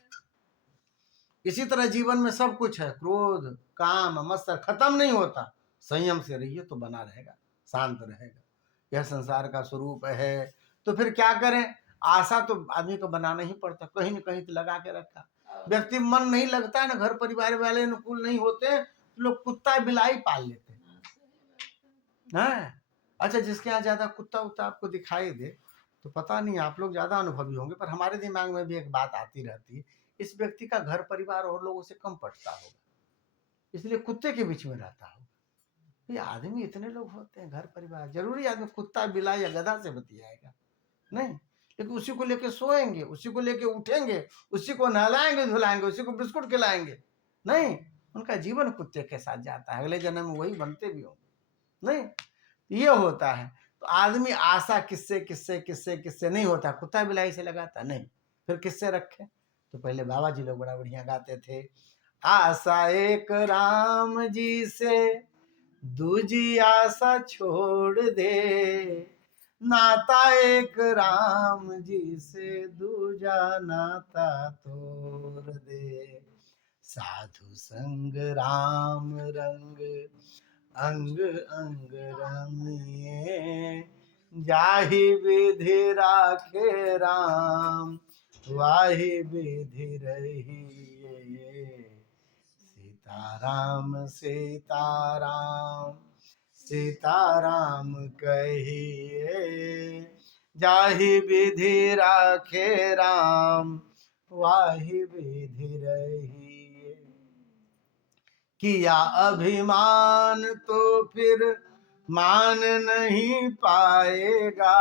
इसी तरह जीवन में सब कुछ है, क्रोध काम मत्सर खत्म नहीं होता, संयम से रहिए तो बना रहेगा, शांत रहेगा। यह संसार का स्वरूप है। तो फिर क्या करें? आशा तो आदमी को बनाना ही पड़ता, कहीं न कहीं तो लगा के रखा। व्यक्ति मन नहीं लगता है ना, घर परिवार वाले अनुकूल नहीं होते, तो लोग कुत्ता बिलाई पाल लेते हैं। अच्छा, जिसके यहाँ ज्यादा कुत्ता उत्ता आपको दिखाई दे तो पता नहीं, आप लोग ज्यादा अनुभवी होंगे, पर हमारे दिमाग में भी एक बात आती रहती है, इस व्यक्ति का घर परिवार और लोगों से कम पटता होगा, इसलिए कुत्ते के बीच में रहता होगा। ये आदमी इतने लोग होते हैं घर परिवार, जरूरी आदमी कुत्ता बिला या गधा से बतियाएगा नहीं, लेकिन उसी को लेके सोएंगे, उसी को लेके उठेंगे, उसी को नहलाएंगे धुलाएंगे, उसी को बिस्कुट खिलाएंगे नहीं, उनका जीवन कुत्ते के साथ जाता है, अगले जन्म में वही बनते भी होंगे नहीं। ये होता है। तो आदमी आशा किससे किससे किससे किससे नहीं होता, कुत्ता बिलाई से लगाता नहीं, फिर किससे रखे? तो पहले बाबा जी लोग बड़ा बढ़िया गाते थे, आशा एक राम जी से दूजी आशा छोड़ दे, नाता एक राम जी से दूजा नाता तोड़ दे, साधु संग राम रंग अंग अंग रमिए, जाहि विधि राखे राम वाहि विधि रहिए, सीताराम सीताराम सीताराम कहिए, जाहि विधि राखे राम वाहि विधि रहिए, किया अभिमान तो फिर मान नहीं पाएगा,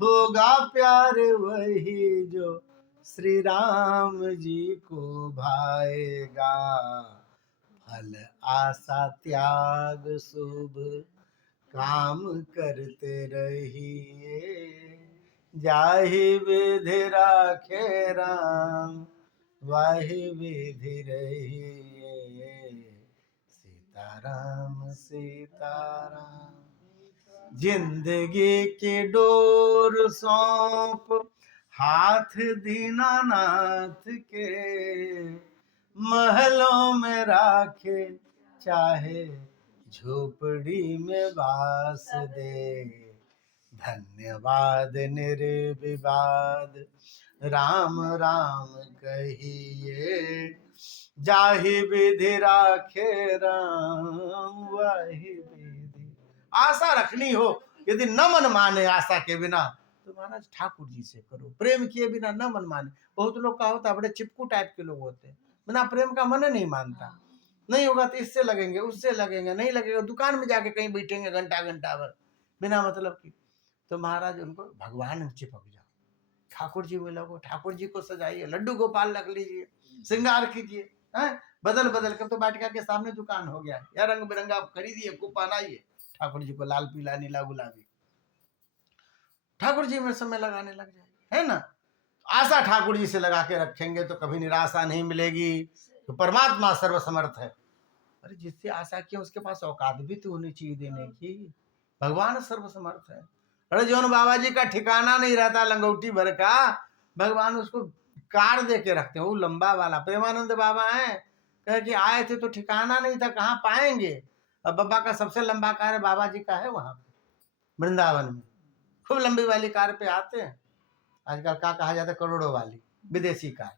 होगा प्यार वही जो श्री राम जी को भाएगा, फल आशा त्याग शुभ काम करते रहिए, जाहि विधि राखे राम वाहि विधि रहिए, सीताराम सीताराम। जिंदगी की डोर सौंप हाथ दीनानाथ के, महलों में राखे चाहे झोपड़ी में बास दे। धन्यवाद निर्विवाद राम राम कहिए, जाहि विधि राखे राम वही विधि। आशा रखनी हो, यदि न मन माने आशा के बिना तो महाराज ठाकुर जी से करो। प्रेम किए बिना न मन माने। बहुत लोग का होता है, बड़े चिपकू टाइप के लोग होते हैं, बिना प्रेम का मन नहीं मानता। नहीं होगा तो इससे लगेंगे, उससे लगेंगे, नहीं लगेगा दुकान में जाके कहीं बैठेंगे घंटा घंटा भर बिना मतलब की। तो महाराज उनको भगवान में चिपक जाओ, ठाकुर जी में लगो, ठाकुर जी को सजाइए, लड्डू गोपाल रख लीजिए, श्रृंगार कीजिए, बदल बदल कर। तो वाटिका के सामने दुकान हो गया, या रंग बिरंगा आप खरीदिए, खूब पहनाइए ठाकुर जी को, लाल पीला नीला गुलाबी, ठाकुर जी में समय लगाने लग जाएगी, है ना। आशा ठाकुर जी से लगा के रखेंगे तो कभी निराशा नहीं मिलेगी। तो परमात्मा सर्वसमर्थ है। अरे जिससे आशा की उसके पास औकात भी तो होनी चाहिए देने की। भगवान सर्वसमर्थ है। अरे जौन बाबा जी का ठिकाना नहीं रहता लंगोटी भर का, भगवान उसको कार दे के रखते हैं। वो लंबा वाला प्रेमानंद बाबा है, कहे कि आए थे तो ठिकाना नहीं था, कहाँ पाएंगे। अब बाबा का सबसे लंबा कार बाबा जी का है वहां पे वृंदावन में, खूब लंबी वाली कार पे आते हैं। आजकल क्या कहा जाता है, करोड़ों वाली विदेशी कार,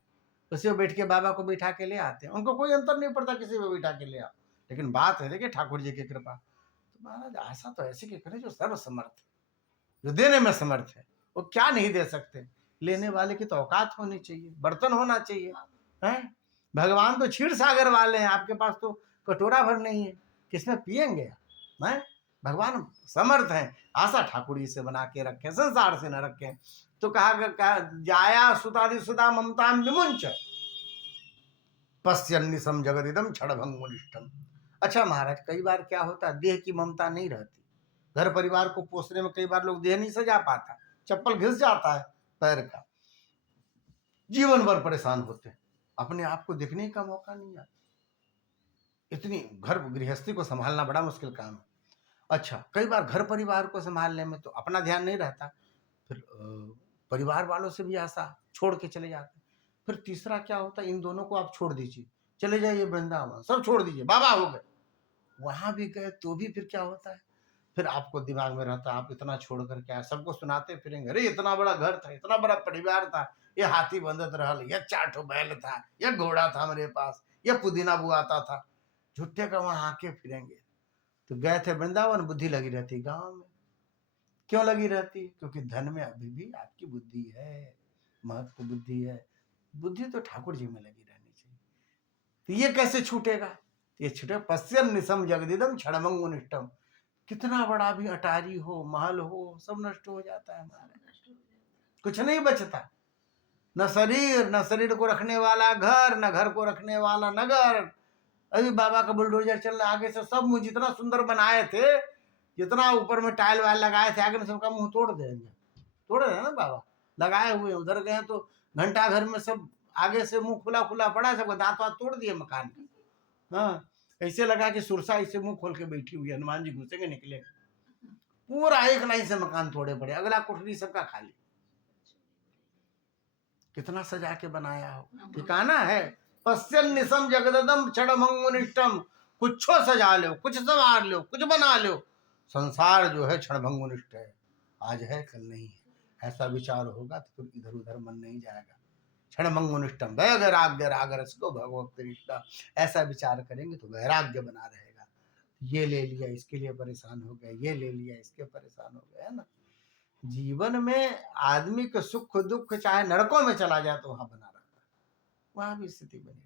उसी में बैठ के बाबा को बिठा के ले आते हैं। उनको कोई अंतर नहीं पड़ता किसी में बिठा के ले आओ। लेकिन बात है देखिए ठाकुर जी की कृपा। तो महाराज आशा तो ऐसी की करें जो सर्वसमर्थ, जो देने में समर्थ है। वो क्या नहीं दे सकते, लेने वाले की तो औकात होनी चाहिए, बर्तन होना चाहिए, हैं। भगवान तो क्षीर सागर वाले हैं, आपके पास तो कटोरा भर नहीं है, किसमें पिएंगे, हैं। भगवान समर्थ हैं। आशा ठाकुर जी से बना के रखें, संसार से न रखें। तो कहा जाया सुतादि सुता ममता विमुंच पश्यन्निशम जगदिदम क्षणभंगुनिष्ठम। अच्छा महाराज, कई बार क्या होता है, देह की ममता नहीं रहती। घर परिवार को पोसने में कई बार लोग देह नहीं सजा पाता, चप्पल घिस जाता है पैर का, जीवन भर परेशान होते हैं, अपने आप को देखने का मौका नहीं आता। इतनी घर गृहस्थी को संभालना बड़ा मुश्किल काम है। अच्छा, कई बार घर परिवार को संभालने में तो अपना ध्यान नहीं रहता, फिर परिवार वालों से भी आशा छोड़ के चले जाते। फिर तीसरा क्या होता है, इन दोनों को आप छोड़ दीजिए, चले जाइए वृंदावन, सब छोड़ दीजिए, बाबा हो गए। वहां भी गए तो भी फिर क्या होता है, फिर आपको दिमाग में रहता है आप इतना छोड़ कर क्या सबको सुनाते फिरेंगे, अरे इतना बड़ा घर था, इतना बड़ा परिवार था, ये हाथी बंदत रहल, ये 4 ठो बैल था, ये घोड़ा था मेरे पास, ये पुदीना बुआता था, झुट्टे का वहां आके फिरेंगे। तो गए थे वृंदावन, बुद्धि लगी रहती गांव में। क्यों लगी रहती है? क्योंकि धन में अभी भी आपकी बुद्धि है, महत्व बुद्धि है। बुद्धि तो ठाकुर जी में लगी रहनी चाहिए। तो ये कैसे छूटेगा? ये छूटे पश्चिम निशम जगदिदम क्षणभंगुनिष्ठम। कितना बड़ा भी अटारी हो, महल हो, सब नष्ट हो जाता है हमारे, कुछ नहीं बचता। न शरीर, न शरीर को रखने वाला घर, न घर को रखने वाला नगर। अभी बाबा का बुलडोजर चल रहा है, आगे से सब मुंह जितना सुंदर बनाए थे, जितना ऊपर में टाइल वाइल लगाए थे, आगे में सबका मुंह तोड़ देंगे। तोड़ रहे हैं ना बाबा, लगाए हुए उधर गए तो घंटा घर में सब आगे से मुंह खुला खुला पड़ा, सबका दांत वात तोड़ दिए मकान का। हाँ, ऐसे लगा कि सुरसा ऐसे मुंह खोल के बैठी हुई, हनुमान जी घुसेंगे निकले। पूरा एक लाइन से मकान तोड़े पड़े, अगला कोठरी सबका खाली। कितना सजा के बनाया हो, ठिकाना है। पश्चिम निशम जगदम क्षणभंगुनिष्ठम। कुछ सजा लो, कुछ संवार लो, कुछ बना लो, संसार जो है क्षणभंगुनिष्ठ है, आज है कल नहीं है। ऐसा विचार होगा तो फिर इधर उधर मन नहीं जाएगा। क्षणभंगुनिष्ठम वैराग्य राग रस को भगवत निष्ठा। ऐसा विचार करेंगे तो वैराग्य बना रहेगा। ये ले लिया इसके लिए परेशान हो गए, ये ले लिया इसके परेशान हो गए, है ना। जीवन में आदमी के सुख दुख चाहे नरकों में चला जाए तो वहां बना रहता है, वहां भी स्थिति बनी रहती है।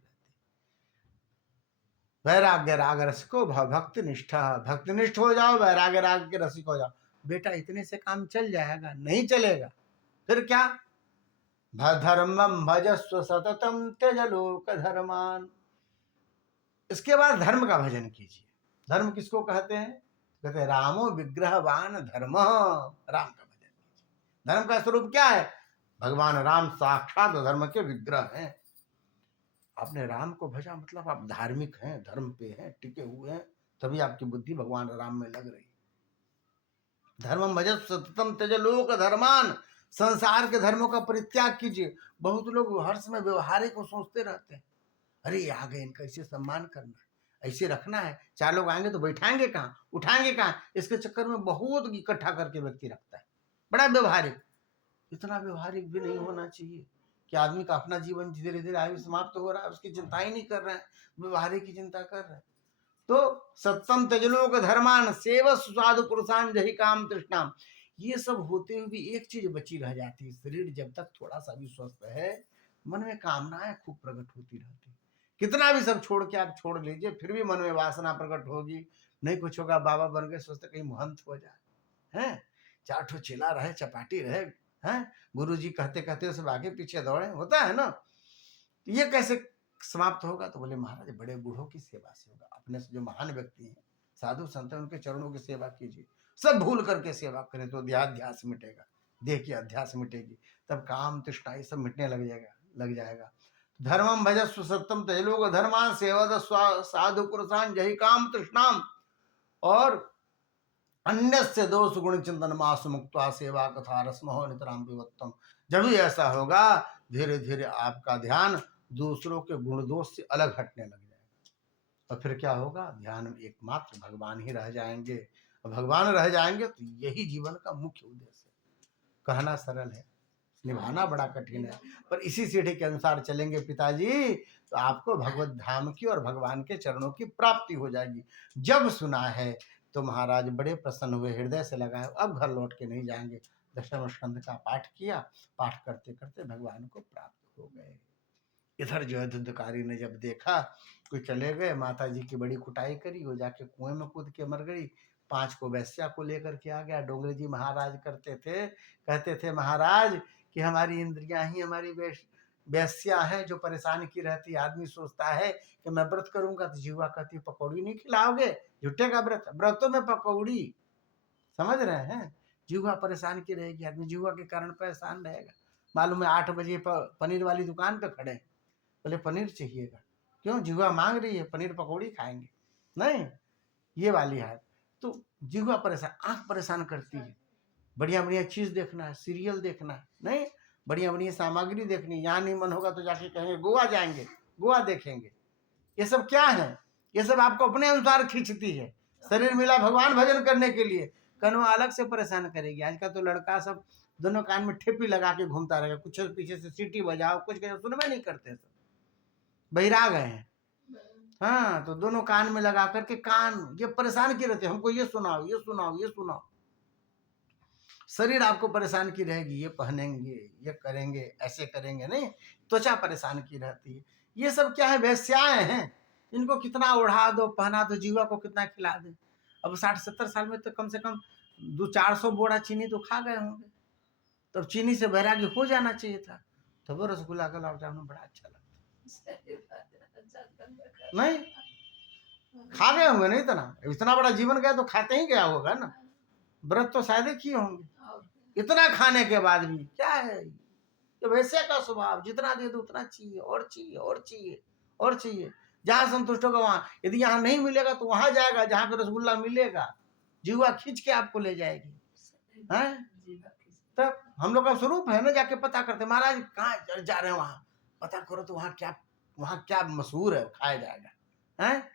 वैराग्य राग रस को भक्त निष्ठा, भक्तिनिष्ठ हो जाओ, वैराग्य राग के रसिक हो जाओ। बेटा इतने से काम चल जाएगा? नहीं चलेगा। फिर क्या? धर्मम भजस्व सततम त्यज लोक धर्मान। इसके बाद धर्म का भजन कीजिए। धर्म किसको कहते हैं? कहते हैं रामो विग्रहवान धर्म। राम का भजन कीजिए। धर्म का स्वरूप क्या है? भगवान राम साक्षात धर्म के विग्रह हैं। आपने राम को भजा मतलब आप धार्मिक हैं, धर्म पे हैं, टिके हुए हैं, तभी आपकी बुद्धि भगवान राम में लग रही। धर्मम भजत सततम त्यज लोक धर्मान, संसार के धर्मों का परित्याग कीजिए। बहुत लोग हर समय व्यवहारिक को सोचते रहते हैं, अरे ये आ गए, इनका ऐसे सम्मान करना है, ऐसे रखना है, 4 लोग आएंगे तो बैठाएंगे कहाँ, उठाएंगे कहाँ, इसके चक्कर में बहुत इकट्ठा करके व्यक्ति रखता है, बड़ा व्यवहारिक। इतना व्यवहारिक भी नहीं होना चाहिए कि आदमी का अपना जीवन धीरे धीरे आयु समाप्त हो रहा है, उसकी चिंता ही नहीं कर रहे हैं, व्यवहारिक की चिंता कर रहे हैं। तो सत्सम त्यजलोक धर्मान सेव साधु पुरुषान जही काम तृष्णाम, ये सब होते हुए भी एक चीज बची रह जाती है, शरीर जब तक थोड़ा सा भी स्वस्थ है, मन में कामनाएं खूब प्रकट होती रहती। कितना भी सब छोड़ के आप छोड़ लीजिए, फिर भी मन में वासना प्रकट होगी। नहीं कुछ होगा, बाबा बन गए, सोचते कहीं महंत हो जाए, हैं 4 ठो चेला रहे, चपाटी रहे, हैं गुरु जी कहते कहते सब आगे पीछे दौड़े, होता है ना। ये कैसे समाप्त होगा? तो बोले महाराज बड़े बूढ़ों की सेवा से होगा, अपने से जो महान व्यक्ति हैं, साधु संत हैं, उनके चरणों की सेवा कीजिए, सब भूल करके सेवा करें तो देहाध्यास मिटेगा, देह की अध्यास मिटेगी, तब काम तृष्णा ये सब मिटने लग जाएगा। धर्मम भजस्व सत्यम त्यजलोक धर्मान सेवद साधु पुरुषान जही काम तृष्णाम, और अन्यस्य दोष गुण चिंतन मास मुक्त्वा सेवा कथा रस्मो नितराम विवत्तम। जब भी ऐसा होगा, धीरे धीरे आपका ध्यान दूसरों के गुण दोष से अलग हटने लग जाएगा, और फिर क्या होगा, ध्यान में एकमात्र भगवान ही रह जाएंगे, और भगवान रह जाएंगे तो यही जीवन का मुख्य उद्देश्य है। कहना सरल है, निभाना बड़ा कठिन है, पर इसी सीढ़ी के अनुसार चलेंगे पिताजी तो आपको भगवत धाम की और भगवान के चरणों की प्राप्ति हो जाएगी। जब सुना है तो महाराज बड़े प्रसन्न हुए, हृदय से लगाए, अब घर लौट के नहीं जाएंगे। दशम स्कंद का पाठ किया, पाठ करते करते भगवान को प्राप्त हो गए। इधर जो है धुंधकारी ने जब देखा कोई चले गए, माता जी की बड़ी कुटाई करी, वो जाके कुएं में कूद के मर गई। 5 को वैश्या को लेकर के आ गया। डोंगरे जी महाराज कहते थे महाराज कि हमारी इंद्रियां ही हमारी वैश्या है जो परेशान की रहती। आदमी सोचता है कि मैं व्रत करूंगा, तो जीवा कहती पकौड़ी नहीं खिलाओगे, झुट्टे का व्रत, व्रतों में पकौड़ी, समझ रहे हैं। जीवा परेशान की रहेगी, आदमी जीवा के कारण परेशान रहेगा। मालूम है 8 बजे पनीर वाली दुकान पे खड़े, बोले पनीर चाहिएगा, क्यों, जीवा मांग रही है, पनीर पकौड़ी खाएंगे, नहीं ये वाली है। तो जीवा परेशान, आंख परेशान करती है, बढ़िया बढ़िया चीज देखना है, सीरियल देखना है, नहीं बढ़िया बढ़िया सामग्री देखनी। यहाँ नहीं मन होगा तो जाके कहेंगे गोवा जाएंगे, गोवा देखेंगे। ये सब क्या है, ये सब आपको अपने अनुसार खींचती है। शरीर मिला भगवान भजन करने के लिए, कनो अलग से परेशान करेगी। आज का तो लड़का सब दोनों कान में ठेपी लगा के घूमता रहेगा, कुछ पीछे से सीटी बजाओ, कुछ सुनवे नहीं करते, सब बहिराग हैं। हाँ, तो दोनों कान में लगा करके कान ये परेशान किए रहते, हमको ये सुनाओ, ये सुनाओ, ये सुनाओ। शरीर आपको परेशान की रहेगी, ये पहनेंगे, ये करेंगे, ऐसे करेंगे, नहीं त्वचा परेशान की रहती है। ये सब क्या है, वैश्याएं हैं, इनको कितना ओढ़ा दो, पहना दो, जीवा को कितना खिला दे। अब 60-70 साल में तो कम से कम 200-400 बोरा चीनी तो खा गए होंगे, तब चीनी से वैराग्य हो जाना चाहिए था। तब वो रसगुल्ला गुलाब जामुन बड़ा अच्छा लगता, नहीं खा गए होंगे, नहीं इतना बड़ा जीवन गया तो खाते ही गया होगा ना, व्रत तो शायद किए होंगे। इतना खाने के बाद भी क्या है, तो वैसे का स्वभाव, जितना दे दो उतना चाहिए, और चाहिए, और चाहिए, और चाहिए। जहां संतुष्ट होगा वहां, यदि यहाँ नहीं मिलेगा तो वहां जाएगा जहां पे रसगुल्ला मिलेगा, जीवा खींच के आपको ले जाएगी, हैं। तब हम लोग का स्वरूप है ना, जाके पता करते महाराज कहाँ जा रहे हैं, वहां पता करो तो वहां क्या मशहूर है, खाया जाएगा, हैं।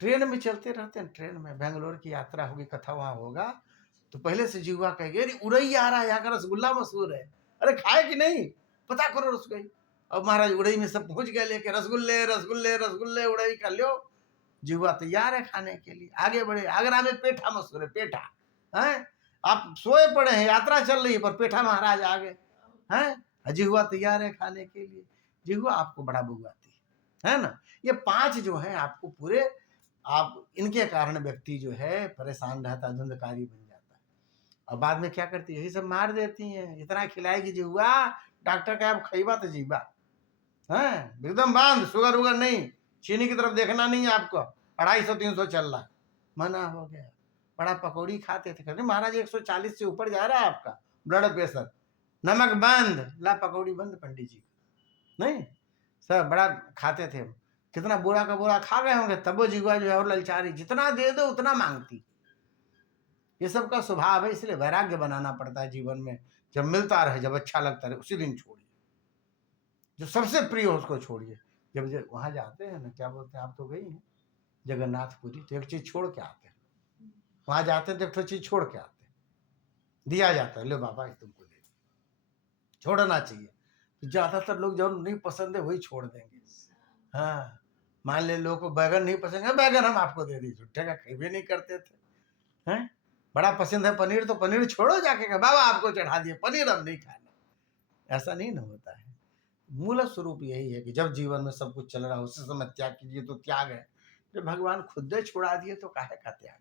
ट्रेन में चलते रहते हैं, ट्रेन में बेंगलोर की यात्रा होगी, कथा वहां होगा, तो पहले से जीवा कहेगी अरे उड़ई आ रहा है, यहाँ का रसगुल्ला मशहूर है, अरे खाए कि नहीं, पता करो रसगुल्ला। अब महाराज उड़ई में सब पहुंच गए लेके रसगुल्ले रसगुल्ले रसगुल्ले, उड़ई का लो, जीवा तैयार है खाने के लिए, आगे बढ़े। आगरा में पेठा मशहूर है, पेठा, हैं आप सोए पड़े हैं, यात्रा चल रही है, पर पेठा महाराज आ गए, हैं जीवा तैयार है खाने के लिए। जीवा आपको बड़ा बुआती है ना। ये 5 जो है आपको पूरे, आप इनके कारण व्यक्ति जो है परेशान रहता, धुंधकारी बन जाता है, और बाद में क्या करती है, यही सब मार देती हैं। इतना खिलाएगी जीवा, डॉक्टर का आप खइबा तो जीवा, हैं एकदम बांध, शुगर वुगर नहीं, चीनी की तरफ देखना नहीं है आपको, 250-300 चल रहा, मना हो गया। बड़ा पकौड़ी खाते थे, कहते महाराज 140 से ऊपर जा रहा है आपका ब्लड प्रेशर, नमक बंद, ला पकौड़ी बंद पंडित जी, नहीं सब बड़ा खाते थे, कितना बोरा का बोरा खा गए होंगे, तब वो जीवा जो है और ललचारी, जितना दे दो उतना मांगती। ये सब का स्वभाव है, इसलिए वैराग्य बनाना पड़ता है जीवन में। जब मिलता रहे, जब अच्छा लगता रहे, उसी दिन छोड़िए। जो सबसे प्रिय हो उसको छोड़िए। जब वहां जाते हैं ना, क्या बोलते हैं, आप तो गई हैं जगन्नाथपुरी, तो एक चीज छोड़ के आते हैं। वहां जाते हैं तो एक चीज छोड़ के आते हैं, दिया जाता है, लो बाबा ये तुमको दे, छोड़ना चाहिए। तो ज्यादातर लोग जो नहीं पसंद है वही छोड़ देंगे। हाँ, मान ले लोगों को बैगन नहीं पसंद है, बैगन हम आपको दे दी, झुट्ठे का खाई भी नहीं करते थे। हैं, बड़ा पसंद है पनीर, तो पनीर छोड़ो जाके का बाबा आपको चढ़ा दिए पनीर, अब नहीं खाना। ऐसा नहीं ना होता है। मूल स्वरूप यही है कि जब जीवन में सब कुछ चल रहा हो, उस समय त्याग कीजिए तो त्याग है। जब भगवान खुद ही छुड़ा दिए तो काहे का त्याग,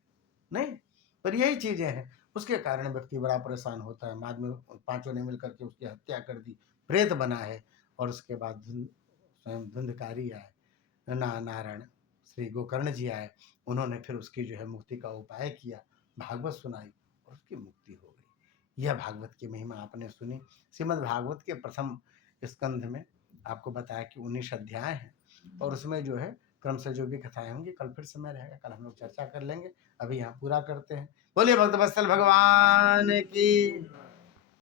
नहीं। पर यही चीजें हैं, उसके कारण व्यक्ति बड़ा परेशान होता है। बाद में पांचों ने मिलकर के उसकी हत्या कर दी, प्रेत बना है। और उसके बाद स्वयं धुंधकारी आए, नारायण श्री गोकर्ण जी आए, उन्होंने फिर उसकी जो है मुक्ति का उपाय किया, भागवत सुनाई और उसकी मुक्ति हो गई। यह भागवत की महिमा आपने सुनी। श्रीमद् भागवत के प्रथम स्कंध में आपको बताया कि 19 अध्याय हैं, और उसमें जो है क्रम से जो भी कथाएं होंगी, कल फिर समय रहेगा, कल हम लोग चर्चा कर लेंगे। अभी यहाँ पूरा करते हैं। बोलिए भक्त वत्सल भगवान की।